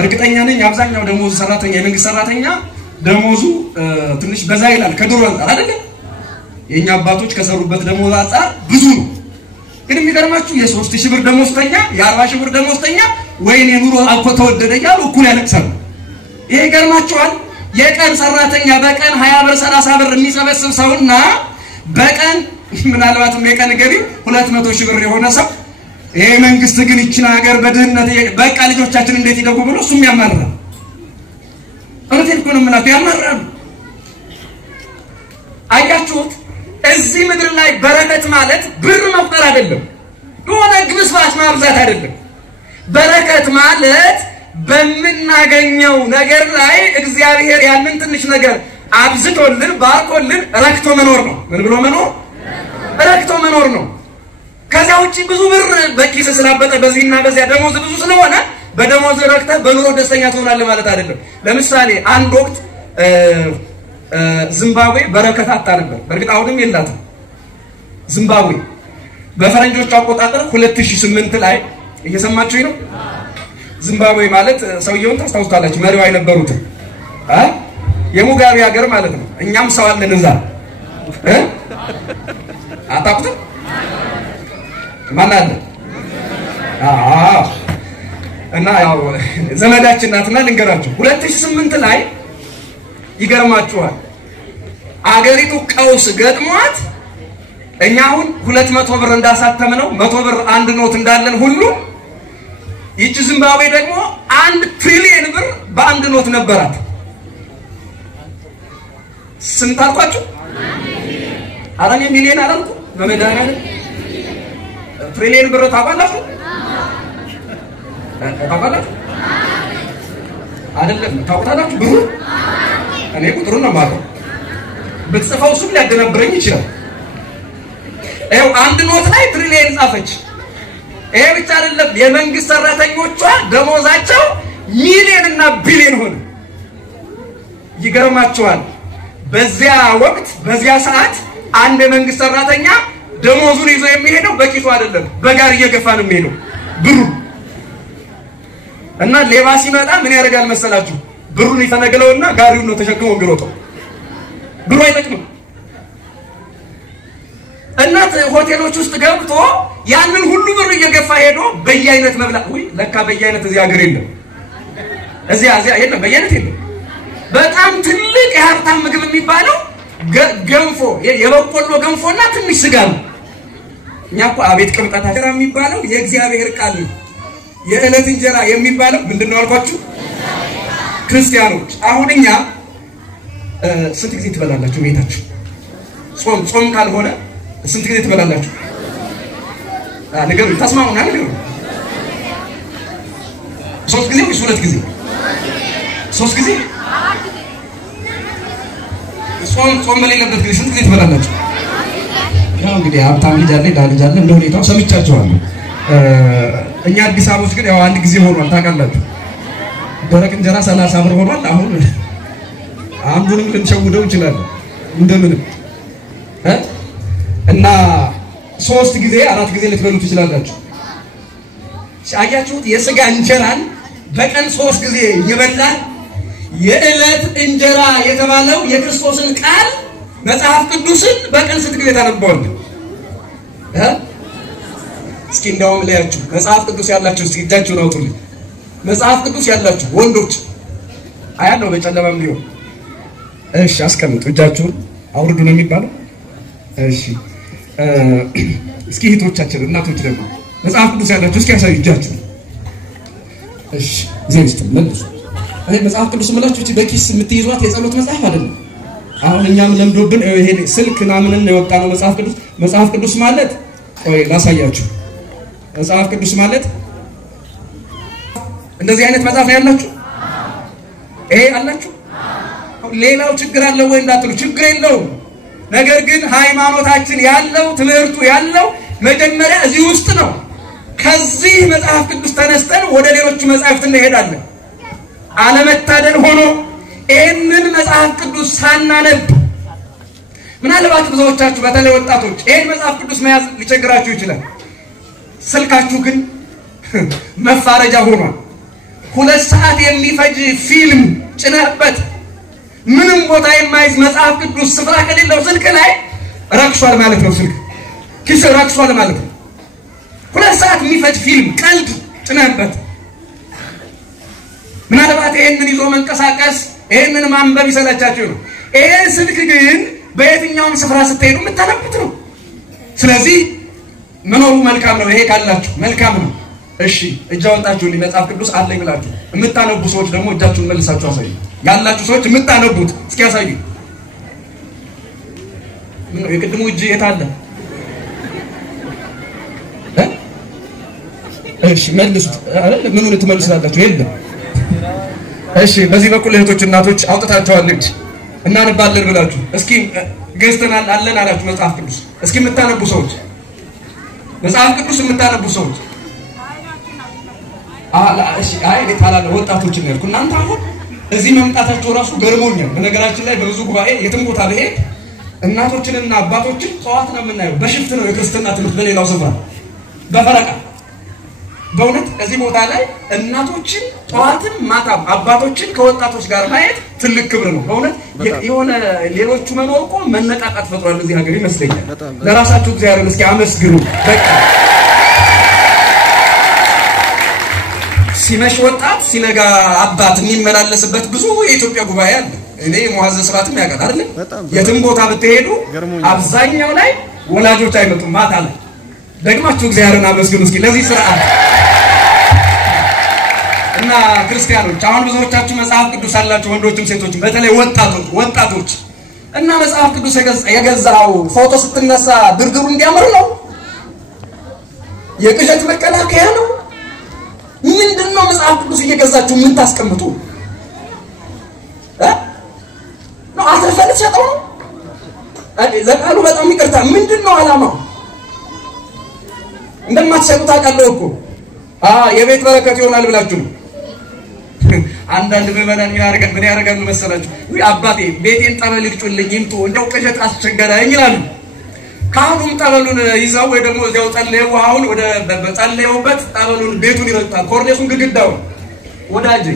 እርግጠኛ ነኝ አብዛኛው ደሞዝ ሰራተኛ የመንግስት ሰራተኛ ደሞዙ ትንሽ በዛ ይላል ከድሮ አንፃር አይደለም። የኛ አባቶች ከሰሩበት ደሞዝ አንፃር ብዙ ነው። ግን የሚገርማችሁ የ3000 ብር ደሞዝተኛ የ40000 ብር ደሞዝተኛ ወይኔ ኑሮ አኮ ተወደደ እያሉ እኩል ያለቅሳሉ። ይሄ ይገርማችኋል። የቀን ሰራተኛ በቀን 20 ብር 30 ብር የሚሰበስብ ሰውና በቀን ምናልባትም የቀን ገቢ 200,000 ብር የሆነ ሰው ይሄ መንግስት ግን ይችን ሀገር በድህነት በቃ ልጆቻችን እንዴት ይደጉ ብሎ እሱም ያማራል። እውነቴን እኮ ነው የምላችሁ ያማራል። አያችሁት? እዚህ ምድር ላይ በረከት ማለት ብር መቁጠር አይደለም፣ የሆነ ግብስባስ ማብዛት አይደለም። በረከት ማለት በምናገኘው ነገር ላይ እግዚአብሔር ያንን ትንሽ ነገር አብዝቶልን ባርኮልን ረክቶ መኖር ነው። ምን ብሎ መኖር? ረክቶ መኖር ነው። ከዛ ውጪ ብዙ ብር በኪስ ስላበጠ በዚህና በዚያ ደሞዝ ብዙ ስለሆነ በደሞዝ ረክተህ በኑሮ ደስተኛ ትሆናለህ ማለት አይደለም። ለምሳሌ አንድ ወቅት ዚምባብዌ በረከት አጣ ነበር። በእርግጥ አሁንም የላትም። ዚምባብዌ በፈረንጆች አቆጣጠር 2008 ላይ እየሰማችሁኝ ነው? ዚምባብዌ ማለት ሰውየውን ታስታውሳላችሁ? መሪው አይነበሩት የሙጋቤ ሀገር ማለት ነው። እኛም ሰው አለን እዛ አታውቁትም? ማን አለ? እና ያው ዘመዳችን ናትና ልንገራችሁ 2008 ላይ ይገርማችኋል አገሪቱ ቀውስ ገጥሟት እኛ አሁን 200 ብር እንዳሳተምነው 100 ብር አንድ ኖት እንዳለን ሁሉ ይቺ ዚምባብዌ ደግሞ 1 ትሪሊየን ብር በአንድ ኖት ነበራት። ስንት አልኳችሁ? አራኔ ሚሊዮን አላልኩ? በመዳን ትሪሊየን ብር ታውቃላችሁ? ታውቃላችሁ? አይደለም ታውቃላችሁ? ብሩ እኔ ቁጥሩን ነው የማውቀው። ብትጽፈው እሱም ሊያደነብረኝ ይችላል። ይኸው አንድ ኖት ላይ ትሪሊየን ጻፈች። ይሄ ብቻ አይደለም፣ የመንግስት ሰራተኞቿ ደሞዛቸው ሚሊዮን እና ቢሊዮን ሆነ። ይገርማችኋል። በዚያ ወቅት በዚያ ሰዓት አንድ የመንግስት ሰራተኛ ደሞዙን ይዞ የሚሄደው በኪሱ አይደለም፣ በጋር እየገፋ ነው የሚሄደው ብሩ። እና ሌባ ሲመጣ ምን ያደርጋል መሰላችሁ? ብሩን ይፈነግለውና ጋሪውን ነው ተሸክሞ የሚሮጠው። ብሩ አይጠቅምም። እናት ሆቴሎች ውስጥ ገብቶ ያንን ሁሉ ብር እየገፋ ሄዶ በየአይነት መብላት። ወይ ለካ በየአይነት እዚህ ሀገር የለም፣ እዚያ የለም፣ በየአይነት የለም። በጣም ትልቅ የሀብታም ምግብ የሚባለው ገንፎ፣ የበቆሎ ገንፎና ትንሽ ስጋ ነው። እኛ እኮ አቤት ቅምጣት እንጀራ የሚባለው የእግዚአብሔር ቃል ነው። የዕለት እንጀራ የሚባለው ምንድነው አልኳችሁ? ክርስቲያኖች አሁን እኛ ስንት ጊዜ ትበላላችሁ ቤታችሁ? ጾም ካልሆነ ስንት ጊዜ ትበላላችሁ? ነገሩ ተስማሙና ነገሩ 3 ጊዜ ወይስ 2 ጊዜ? 3 ጊዜ። ጾም በሌለበት ጊዜ ስንት ጊዜ ትበላላችሁ? ያው እንግዲህ ሀብታም ልጅ አለ ልጅ አለ እንደ ሁኔታው ሰምቻችኋለሁ። እኛ አዲስ አበባዎች ግን ያው አንድ ጊዜ ሆኗል ታውቃላችሁ። ደረቅ እንጀራ 30 ብር ሆኗል። አሁን አንዱንም ልንሸውደው እንችላለን እንደምንም እና 3 ጊዜ 4 ጊዜ ልትበሉት ትችላላችሁ። አያችሁት? የሥጋ እንጀራን በቀን 3 ጊዜ ይበላል። የዕለት እንጀራ የተባለው የክርስቶስን ቃል መጽሐፍ ቅዱስን በቀን ስንት ጊዜ ታነባዋለህ? እስኪ እንደውም ለያችሁ መጽሐፍ ቅዱስ ያላችሁ እስኪ እጃችሁን አውጡልኝ። መጽሐፍ ቅዱስ ያላችሁ ወንዶች አያለው በጨለማም ቢሆን እሺ አስቀምጡ። እጃችሁን አውርዱ ነው የሚባለው። እሺ እስኪ እህቶቻችን እናቶች ደግሞ መጽሐፍ ቅዱስ ያላችሁ እስኪ ያሳዩ እጃችሁን። እሺ ዘይስቱ መልሱ። እኔ መጽሐፍ ቅዱስ የምላችሁ እቺ በኪስ የምትይዟት የጸሎት መጽሐፍ አይደለም። አሁን እኛም ለምዶብን ይሄ ስልክ ምናምን ነው የወጣነው መጽሐፍ ቅዱስ። መጽሐፍ ቅዱስ ማለት ቆይ ላሳያችሁ። መጽሐፍ ቅዱስ ማለት እንደዚህ አይነት መጽሐፍ ነው ያላችሁ? ይሄ አላችሁ? ሌላው ችግር አለ ወይ እንዳትሉ፣ ችግር የለውም። ነገር ግን ሃይማኖታችን ያለው ትምህርቱ ያለው መጀመሪያ እዚህ ውስጥ ነው። ከዚህ መጽሐፍ ቅዱስ ተነስተን ወደ ሌሎች መጽሐፍት እንሄዳለን። አለመታደል ሆኖ ይሄንን መጽሐፍ ቅዱስ ሳናነብ ምናልባት ብዙዎቻችሁ በተለይ ወጣቶች ይሄን መጽሐፍ ቅዱስ መያዝ ሊቸግራችሁ ይችላል። ስልካችሁ ግን መፋረጃ ሆኗል። 2 ሰዓት የሚፈጅ ፊልም ጭነህበት ምንም ቦታ የማይዝ መጽሐፍ ቅዱስ ስፍራ ከሌለው ስልክ ላይ ረክሷል ማለት ነው። ስልክ ኪስ ረክሷል ማለት ነው። 2 ሰዓት የሚፈጅ ፊልም ቀልድ ጭነህበት ምናልባት ይሄንን ይዞ መንቀሳቀስ ይሄንን ማንበብ ይሰለቻችሁ ነው። ይሄ ስልክ ግን በየትኛውም ስፍራ ስትሄዱ የምታነቡት ነው። ስለዚህ መኖሩ መልካም ነው። ይሄ ካላችሁ መልካም ነው። እሺ እጃውንታችሁ መጽሐፍ ቅዱስ አለኝ ብላችሁ የምታነቡ ሰዎች ደግሞ እጃችሁን መልሳችሁ አሳዩ። ያላችሁ ሰዎች የምታነቡት እስኪ ያሳዩ። ምን ነው የቅድሙ እጅ የታለ? እሺ መልሱት። ምኑን ትመልሳላችሁ? የለም። እሺ በዚህ በኩል እህቶች እናቶች አውጥታችኋል እጅ እናነባለን ብላችሁ እስኪ ገዝተናል አለን አላችሁ መጽሐፍ ቅዱስ እስኪ የምታነቡ ሰዎች መጽሐፍ ቅዱስ የምታነቡ ሰዎች እሺ አይ ለታላላ ወጣቶች ነው ያልኩ። እናንተ አሁን እዚህ መምጣታችሁ ራሱ ገርሞኛል። በነገራችን ላይ በብዙ ጉባኤ የትም ቦታ ላይ እናቶችንና አባቶችን ጠዋት ነው የምናየው። በሽፍት ነው የክርስትና ትምህርት በሌላው ስፍራ በፈረቃ። በእውነት እዚህ ቦታ ላይ እናቶችን ጠዋትም ማታም አባቶችን ከወጣቶች ጋር ማየት ትልቅ ክብር ነው። በእውነት የሆነ ሌሎቹ መኖር እኮ መነቃቃት ፈጥሯል እዚህ ሀገር ይመስለኛል። ለራሳችሁ እግዚአብሔርን እስኪ አመስግኑ። በቃ ሲመሽ ወጣት ሲነጋ አባት የሚመላለስበት ብዙ የኢትዮጵያ ጉባኤ አለ። እኔ ሙአዘ ስራትም ያውቃል አይደል? የትም ቦታ ብትሄዱ አብዛኛው ላይ ወላጆች አይመጡም። ማታ ላይ ደግማችሁ እግዚአብሔርን አመስግኑ እስኪ ለዚህ ስርዓት እና ክርስቲያኖች አሁን ብዙዎቻችሁ መጽሐፍ ቅዱስ አላችሁ ወንዶችም ሴቶችም በተለይ ወጣቶች እና መጽሐፍ ቅዱስ የገዛው ፎቶ ስትነሳ ድርድሩ እንዲያምር ነው የቅዠት መከላከያ ነው። ምንድነው መጽሐፍ ቅዱስ እየገዛችሁ ምን ታስቀምጡ ነው? አትፈልጥ ሸጠው ነው ለቃሉ በጣም ይቅርታ። ምንድነው አላማው? እንደማትሰጡት አውቃለሁ እኮ የቤት በረከት ይሆናል ብላችሁ ነው። አንዳንድ ምዕመናን ምን ያደርጋሉ መሰላችሁ? ወይ አባቴ ቤቴን ጠበል ልጭልኝ ይምጡ እንደው ቅዠት አስቸገረኝ ይላሉ። ካሁን ጠበሉን ይዘው ወይ ደግሞ እዚያው ጸልየው ውሃውን ወደ በጸልየውበት ጠበሉን ቤቱን ይረጣል፣ ኮርኔሱን ግድግዳውን። ወዳጄ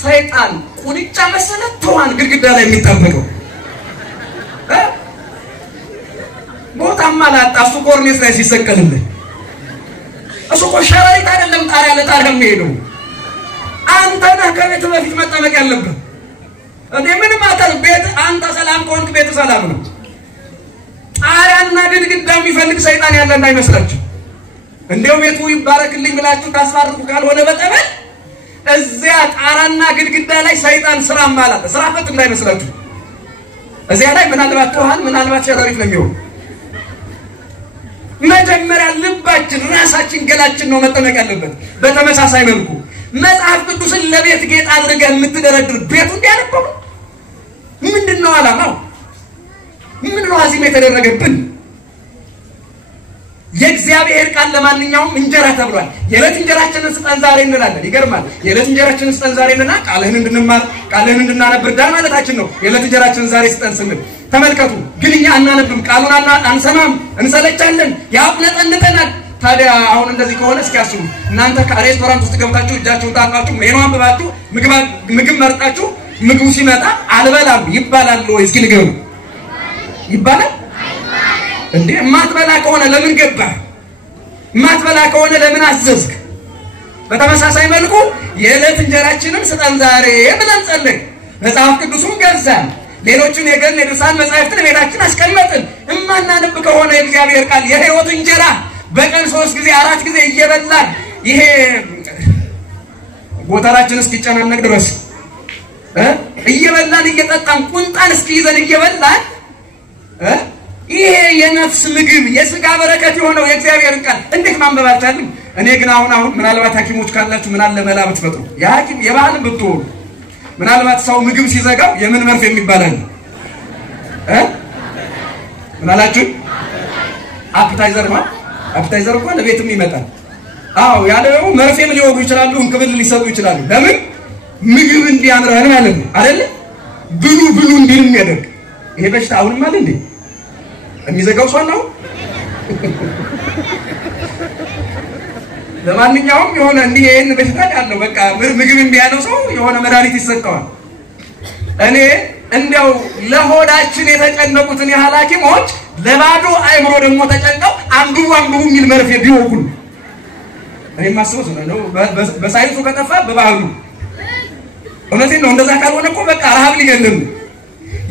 ሰይጣን ቁንጫ መሰለ ተዋን ግድግዳ ላይ የሚጣበቀው ቦታማ ላጣፉ ኮርኔስ ላይ ሲሰቀልልህ እሱ እኮ ሸረሪት አይደለም ጣሪያ ለጣሪያ የሚሄደው። አንተ ነህ ከቤት በፊት መጠበቅ ያለብህ። እንዴ ምን ማለት ቤት አንተ ሰላም ከሆንክ ቤት ሰላም ነው። ጣሪያና ግድግዳ የሚፈልግ ሰይጣን ያለ እንዳይመስላችሁ። እንደው ቤቱ ይባረክልኝ ብላችሁ ታስፋርቁ ካልሆነ በጠበል እዚያ ጣራና ግድግዳ ላይ ሰይጣን ስራ ማለት ስራ ፈት እንዳይመስላችሁ። እዚያ ላይ ምናልባት ተዋል ምናልባት ሸረሪት ነው የሚሆነው። መጀመሪያ ልባችን ራሳችን ገላችን ነው መጠመቅ ያለበት። በተመሳሳይ መልኩ መጽሐፍ ቅዱስን ለቤት ጌጥ አድርገህ የምትደረድር ቤቱ እንዲያነበው ምንድነው አላማው? ምንድነው አዚም የተደረገብን? የእግዚአብሔር ቃል ለማንኛውም እንጀራ ተብሏል። የዕለት እንጀራችንን ስጠን ዛሬ እንላለን። ይገርማል። የዕለት እንጀራችንን ስጠን ዛሬ እንልና ቃልህን እንድንማር ቃልህን እንድናነብ እርዳን ማለታችን ነው። የዕለት እንጀራችንን ዛሬ ስጠን ስንል ተመልከቱ። ግን እኛ አናነብም፣ ቃሉን አንሰማም፣ እንሰለቻለን፣ ያቁነጠንጠናል። ታዲያ አሁን እንደዚህ ከሆነ እስኪ አስቡ። እናንተ ከሬስቶራንት ውስጥ ገብታችሁ እጃችሁን ታጥባችሁ ሜኑ አንብባችሁ ምግብ መርጣችሁ ምግቡ ሲመጣ አልበላም ይባላል ወይ? እስኪ ንገሩ። ይባላል እንዴ? ማትበላ ከሆነ ለምን ገባ? ማትበላ ከሆነ ለምን አዘዝክ? በተመሳሳይ መልኩ የዕለት እንጀራችንን ስጠን ዛሬ ብለን ጸለይን። መጽሐፍ ቅዱሱን ገዛን። ሌሎችን የገን የድርሳን መጻሕፍትን ቤታችን አስቀመጥን። እማናነብ ከሆነ የእግዚአብሔር ቃል የሕይወት እንጀራ በቀን 3 ጊዜ 4 ጊዜ እየበላን ይሄ ጎተራችን እስኪጨናነቅ ድረስ እየበላን እየጠጣን ቁንጣን እስኪይዘን እየበላን ይሄ የነፍስ ምግብ የሥጋ በረከት የሆነው የእግዚአብሔር ቃል እንዴት ማንበብ አልቻልም? እኔ ግን አሁን ምናልባት ሐኪሞች ካላችሁ ምን አለ መላ ብትፈጥሩ የሐኪም የባህልን ብትሆኑ ምናልባት ሰው ምግብ ሲዘጋው የምን መርፌ የሚባላል ምን አላችሁ? አፒታይዘር ነው። አፒታይዘር እኮ ለቤትም ይመጣል። አዎ ያለው መርፌም ሊወጉ ይችላሉ፣ እንክብል ሊሰጡ ይችላሉ። ለምን? ምግብ እንዲያምረን ማለት ነው አይደል? ብሉ እንዲል የሚያደርግ ይሄ በሽታ አሁንም አለ እንዴ? የሚዘጋው ሰው ነው። ለማንኛውም የሆነ እንዲህ ይሄን በሽታ ያለው በቃ ምግብ እንዲያለው ሰው የሆነ መድኃኒት ይሰጠዋል። እኔ እንዲያው ለሆዳችን የተጨነቁትን ሐኪሞች ለባዶ አይምሮ ደግሞ ተጨንቀው አንዱ የሚል መርፌ ቢወጉን እኔ ማስበው ነው። በሳይንሱ ከጠፋ በባህሉ እውነቴን ነው። እንደዛ ካልሆነ እኮ በቃ ረሃብ ሊገልን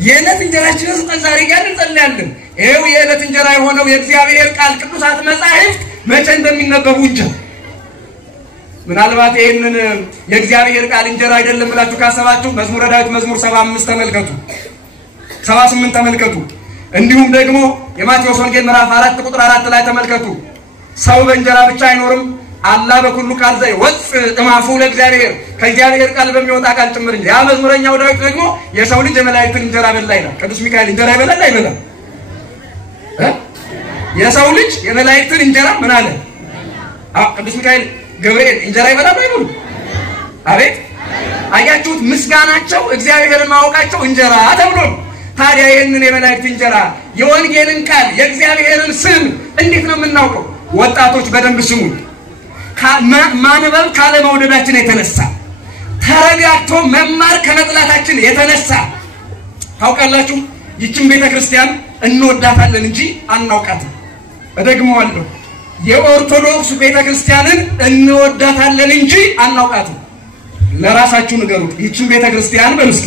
የዕለት እንጀራችንን ስጠን ዛሬ ጋር እንጸልያለን። ይሄው የዕለት እንጀራ የሆነው የእግዚአብሔር ቃል ቅዱሳት መጻሕፍት መቼ እንደሚነበቡ እንጂ ምናልባት ይሄንን የእግዚአብሔር ቃል እንጀራ አይደለም ብላችሁ ካሰባችሁ መዝሙረ ዳዊት መዝሙር 75 ተመልከቱ፣ 78 ተመልከቱ። እንዲሁም ደግሞ የማቴዎስ ወንጌል ምዕራፍ 4 ቁጥር 4 ላይ ተመልከቱ። ሰው በእንጀራ ብቻ አይኖርም አላ በኩሉ ቃል ዘይወፅ እማፉ ለእግዚአብሔር ከእግዚአብሔር ቃል በሚወጣ ቃል ጭምር እንጂ። ያ መዝሙረኛው ዳዊት ደግሞ የሰው ልጅ የመላእክትን እንጀራ በላ ይላል። ቅዱስ ሚካኤል እንጀራ ይበላል አይበላም? የሰው ልጅ የመላእክትን እንጀራ ምን አለ? ቅዱስ ሚካኤል ገብርኤል እንጀራ ይበላል አይበሉ? አቤት! አያችሁት? ምስጋናቸው እግዚአብሔርን ማወቃቸው እንጀራ ተብሎ ነው። ታዲያ ይሄንን የመላእክት እንጀራ የወንጌልን ቃል የእግዚአብሔርን ስም እንዴት ነው የምናውቀው? ወጣቶች በደንብ ስሙ። ማንበብ ካለ መውደዳችን የተነሳ ተረጋግቶ መማር ከመጥላታችን የተነሳ ታውቃላችሁ፣ ይህችን ቤተክርስቲያን እንወዳታለን እንጂ አናውቃትም። እደግመዋለሁ፣ የኦርቶዶክስ ቤተክርስቲያንን እንወዳታለን እንጂ አናውቃትም። ለራሳችሁ ንገሩት። ይህችን ቤተክርስቲያን በልስኪ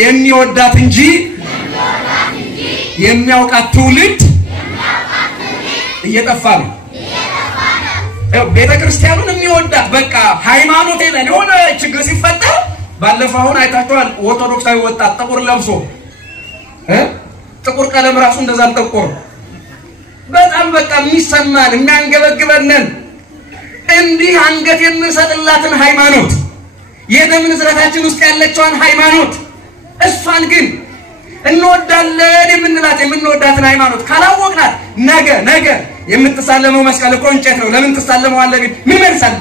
የሚወዳት እንጂ የሚያውቃት ትውልድ እየጠፋ ነው። ቤተክርስቲያኑን የሚወዳት በቃ ሃይማኖት የለን የሆነ ችግር ሲፈጠር ባለፈው አሁን አይታችኋል። ኦርቶዶክሳዊ ወጣት ጥቁር ለብሶ ጥቁር ቀለም ራሱ እንደዛ አልጠቆረ በጣም በቃ የሚሰማን የሚያንገበግበንን እንዲህ አንገት የምንሰጥላትን ሃይማኖት የደም ንዝረታችን ውስጥ ያለችዋን ሃይማኖት እሷን ግን እንወዳለን የምንወዳትን ሃይማኖት ካላወቅናት ነገ የምትሳለመው መስቀል እኮ እንጨት ነው። ለምን ትሳለመዋለህ? ምን መልሳለ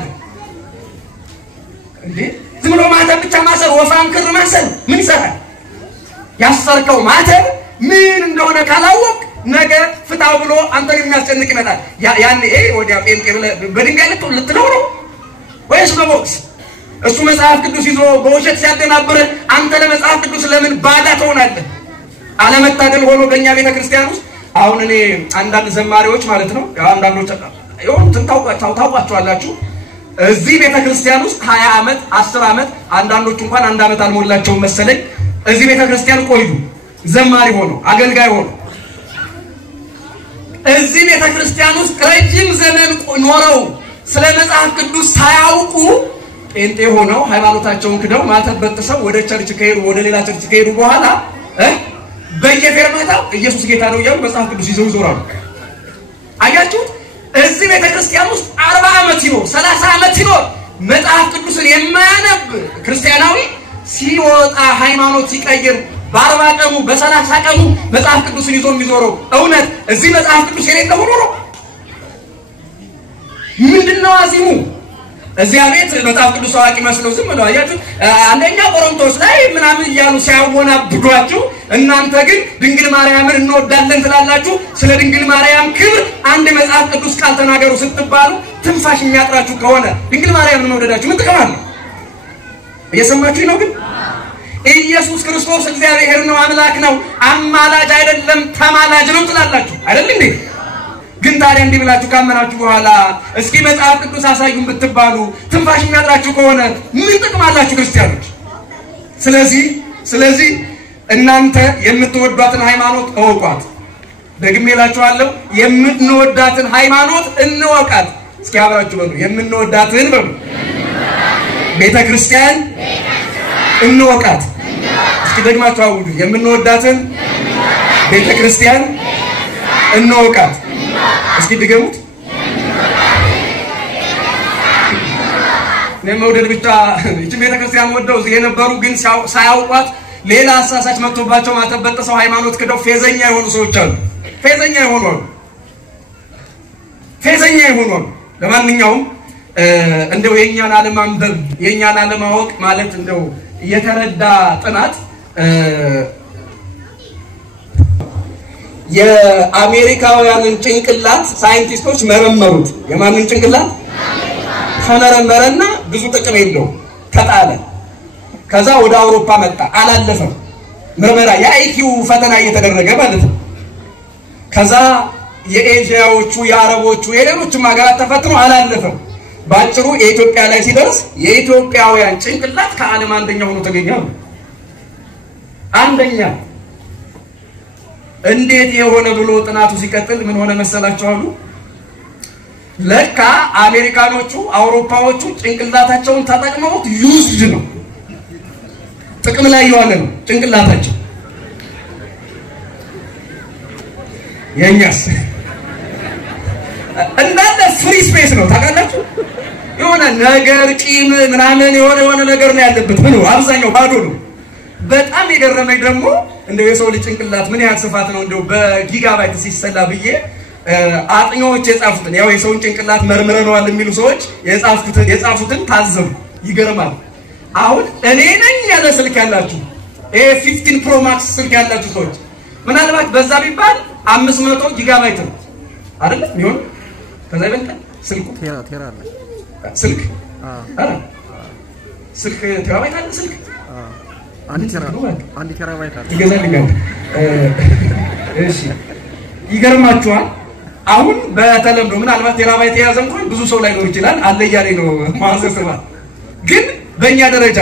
እንዴ? ዝም ብሎ ማተብ ብቻ ማሰር፣ ወፋም ክር ማሰር ምን ይሰራል? ያሰርከው ማተብ ምን እንደሆነ ካላወቅ ነገ ፍታው ብሎ አንተን የሚያስጨንቅ ይመጣል። ያኔ ወዲያ ጴንጤ በድንጋይ ልትለው ነው ወይስ በቦክስ? እሱ መጽሐፍ ቅዱስ ይዞ በውሸት ሲያደናብር አንተ ለመጽሐፍ ቅዱስ ለምን ባዳ ትሆናለህ? አለመታደል ሆኖ በእኛ ቤተክርስቲያን ውስጥ አሁን እኔ አንዳንድ ዘማሪዎች ማለት ነው አንዳንዶች ይሁን ታውቋቸዋላችሁ እዚህ ቤተክርስቲያን ውስጥ 20 ዓመት 10 ዓመት አንዳንዶች እንኳን 1 ዓመት አልሞላቸውም መሰለኝ እዚህ ቤተክርስቲያን ቆዩ ዘማሪ ሆኖ አገልጋይ ሆኖ እዚህ ቤተክርስቲያን ውስጥ ረጅም ዘመን ኖረው ስለ መጽሐፍ ቅዱስ ሳያውቁ ጴንጤ ሆነው ሃይማኖታቸውን ክደው ማተብ በጥሰው ወደ ቸርች ከሄዱ ወደ ሌላ ቸርች ከሄዱ በኋላ በየፌርማታው ኢየሱስ ጌታ ነው እያሉ መጽሐፍ ቅዱስ ይዘው ይዞራሉ። አያችሁ እዚህ ቤተክርስቲያን ውስጥ 40 ዓመት ይኖር 30 ዓመት ይኖር መጽሐፍ ቅዱስን የማያነብ ክርስቲያናዊ ሲወጣ ሃይማኖት ሲቀይር በ40 ቀኑ በ30 ቀኑ መጽሐፍ ቅዱስን ይዞ የሚዞረው እውነት እዚህ መጽሐፍ ቅዱስ የሌለው ሆኖ ነው። ምንድነው አዚሙ? እዚያ ቤት መጽሐፍ ቅዱስ አዋቂ መስለው ዝም ብለው አያችሁ አንደኛ ቆሮንቶስ ላይ ምናምን ይያሉ ሲያወናብዷችሁ እናንተ ግን ድንግል ማርያምን እንወዳለን ትላላችሁ ስለ ድንግል ማርያም ክብር አንድ መጽሐፍ ቅዱስ ቃል ተናገሩ ስትባሉ ትንፋሽ የሚያጥራችሁ ከሆነ ድንግል ማርያምን እንወደዳችሁ ምን ተከማለ እየሰማችሁ ነው ግን ኢየሱስ ክርስቶስ እግዚአብሔር ነው አምላክ ነው አማላጅ አይደለም ተማላጅ ነው ትላላችሁ አይደል እንዴ ግን ታዲያ እንዲህ ብላችሁ ካመናችሁ በኋላ እስኪ መጽሐፍ ቅዱስ አሳዩን ብትባሉ ትንፋሽ የሚያጥራችሁ ከሆነ ምን ጥቅም አላችሁ ክርስቲያኖች ስለዚህ እናንተ የምትወዷትን ሃይማኖት እወቋት ደግሜ እላችኋለሁ የምንወዳትን ሃይማኖት እንወቃት እስኪ አብራችሁ በሉ የምንወዳትን በሉ ቤተክርስቲያን እንወቃት እስኪ ደግማችሁ አውዱ የምንወዳትን ቤተክርስቲያን እንወቃት እስኪ ድገሙት ለመውደድ ብቻ እቺ ቤተክርስቲያን ወደው የነበሩ ግን ሳያውቋት ሌላ አሳሳች መጥቶባቸው ማተበጠሰው ሃይማኖት ከደው ፌዘኛ የሆኑ ሰዎች አሉ ፌዘኛ የሆኑ ለማንኛውም እንደው የኛን ዓለማንበብ የኛን ዓለማወቅ ማለት እንደው የተረዳ ጥናት የአሜሪካውያንን ጭንቅላት ሳይንቲስቶች መረመሩት የማንን ጭንቅላት ተመረመረና ብዙ ጥቅም የለው ተጣለ ከዛ ወደ አውሮፓ መጣ አላለፈም ምርመራ የአይኪው ፈተና እየተደረገ ማለት ነው ከዛ የኤዥያዎቹ የአረቦቹ የሌሎችም ሀገራት ተፈትኖ አላለፈም ባጭሩ የኢትዮጵያ ላይ ሲደርስ የኢትዮጵያውያን ጭንቅላት ከዓለም አንደኛ ሆኖ ተገኘው አንደኛ እንዴት የሆነ ብሎ ጥናቱ ሲቀጥል ምን ሆነ መሰላችሁ አሉ ለካ አሜሪካኖቹ አውሮፓዎቹ ጭንቅላታቸውን ተጠቅመው ዩዝድ ነው ጥቅም ላይ ያለ ነው ጭንቅላታቸው የኛስ እንዳለ ፍሪ ስፔስ ነው ታውቃላችሁ የሆነ ነገር ቂም ምናምን የሆነ ነገር ነው ያለበት ምን ነው አብዛኛው ባዶ ነው በጣም የገረመኝ ደግሞ እንደው የሰው ልጅ ጭንቅላት ምን ያህል ስፋት ነው እንደው በጊጋባይት ሲሰላ ብዬ አጥኞች የጻፉትን ያው የሰውን ጭንቅላት መርምረናል የሚሉ ሰዎች የጻፉትን ታዘቡ ይገርማል አሁን እኔ ነኝ ያለ ስልክ ያላችሁ 15 ፕሮ ማክስ ስልክ ያላችሁ ሰዎች ምናልባት በዛ ቢባል 500 ጊጋባይት ነው አይደል ይሁን ከዛ ይበልጣል ስልኩ ቴራ አለ ስልክ ስልክ ቴራባይት አለ ስልክ አንድ ቴራባይት አለ ይገዛልኛል እሺ ይገርማችኋል አሁን በተለምዶ ምናልባት ቴራባይት የያዘ እንኳን ብዙ ሰው ላይ ነው ይችላል አለ ያለኝ ነው ማሰሰባ ግን በእኛ ደረጃ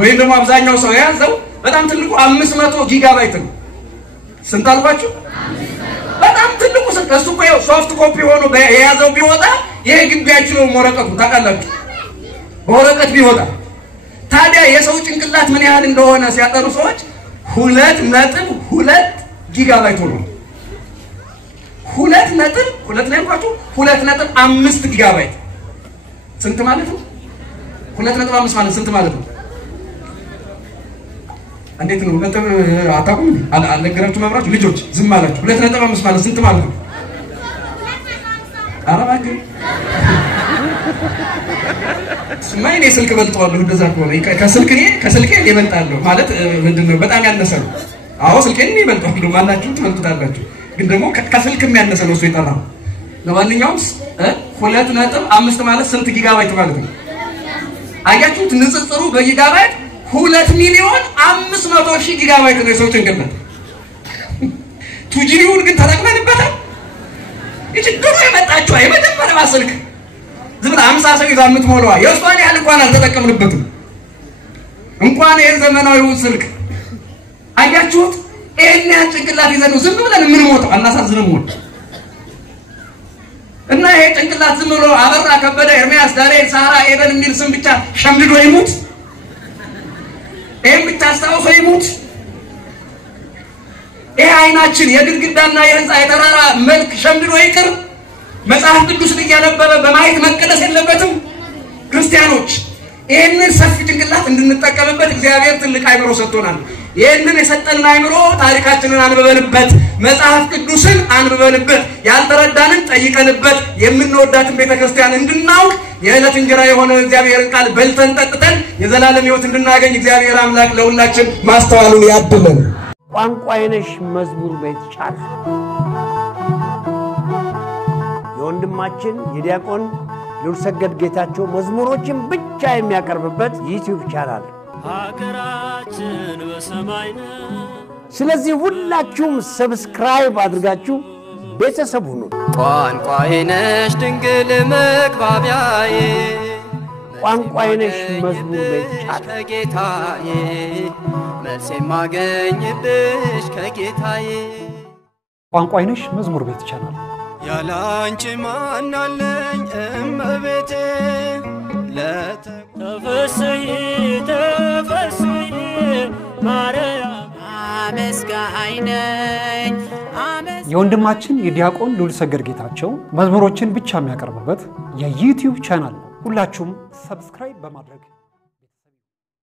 ወይም ደግሞ አብዛኛው ሰው የያዘው በጣም ትልቁ 500 ጊጋባይት ነው ስንት አልኳችሁ በጣም ትልቁ እሱ እኮ ሶፍት ኮፒ ሆኖ የያዘው ቢወጣ ይሄ ግቢያችሁ ነው ወረቀቱ ታውቃላችሁ ወረቀት ቢወጣ ታዲያ የሰው ጭንቅላት ምን ያህል እንደሆነ ሲያጠሩ ሰዎች 2.2 ጊጋባይት ሆኖ 2.5 ጊጋባይት ስንት ማለት ነው 2.5 ማለት ስንት ማለት ነው እንዴት ነው ነጥብ አታውቁም አልነገራችሁ መብራችሁ ልጆች ዝም አላችሁ 2.5 ማለት ስንት ማለት ነው አረባክ ስማይኔ ስልክ በልጧለሁ እንደዛ ከሆነ ከስልኬ ይበልጣለሁ ማለት ምንድነው በጣም ያነሰ ነው አዎ ስልኬን ይበልጣለሁ ማናችሁ ትመልጡታላችሁ ግን ደግሞ ከስልክም ያነሰ ነው እሱ ይጣራው ለማንኛውም 2.5 ማለት ስንት ጊጋባይት ማለት ነው አያችሁት ንጽጽሩ በጊጋባይት 2,500,000 ጊጋባይት ነው የሰው ጭንቅላት ቱጂውን ግን ተጠቅመንበታል እቺ ደግሞ የመጣችው የመጀመሪያው ስልክ ዝም 50 ሰው ይዛምት ሞላዋ የሷን ያህል እንኳን አልተጠቀምንበትም እንኳን የዘመናዊው ስልክ አያችሁት እኛ ጭንቅላት ይዘን ዝም ብለን ምን ሞተው አናሳዝንም ሞት እና ይሄ ጭንቅላት ዝም ብሎ አበራ ከበደ ኤርሚያስ ዳንኤል ሳራ ኤደን የሚል ስም ብቻ ሸምድዶ ይሙት ይሄን ብቻ አስታውሶ ይሙት ይሄ አይናችን የግድግዳና የህንጻ የተራራ መልክ ሸምድዶ ይቅር መጽሐፍ ቅዱስን እያነበበ በማየት መቀደስ የለበትም ክርስቲያኖች ይሄንን ሰፊ ጭንቅላት እንድንጠቀምበት እግዚአብሔር ትልቅ አይምሮ ሰጥቶናል ይሄንን የሰጠንን አይምሮ ታሪካችንን አንብበንበት መጽሐፍ ቅዱስን አንብበንበት ያልተረዳንን ጠይቀንበት የምንወዳትን ቤተክርስቲያን እንድናውቅ የዕለት እንጀራ የሆነ እግዚአብሔርን ቃል በልተን ጠጥተን የዘላለም ሕይወት እንድናገኝ እግዚአብሔር አምላክ ለሁላችን ማስተዋሉን ያድለን። ቋንቋይነሽ መዝሙር ቤት ቻል የወንድማችን የዲያቆን ልዑልሰገድ ጌታቸው መዝሙሮችን ብቻ የሚያቀርብበት ዩቲዩብ ቻናል ሀገራችን በሰማይ ነው። ስለዚህ ሁላችሁም ሰብስክራይብ አድርጋችሁ ቤተሰብ ሁኑ። ቋንቋዬ ነሽ ድንግል መግባቢያዬ ቋንቋዬ ነሽ መዝሙር ቤት ቻል ከጌታዬ መልስ የማገኝብሽ ከጌታዬ ቋንቋዬ ነሽ መዝሙር ቤት ቻናል ያላንቺ ማን አለኝ እመቤቴ ተፈስሒ ተፈስሒ ማርያም አመስጋኝ ነኝ የወንድማችን የዲያቆን ልዑልሰገድ ጌታቸው መዝሙሮችን ብቻ የሚያቀርብበት የዩቲዩብ ቻናል ሁላችሁም ሰብስክራይብ በማድረግ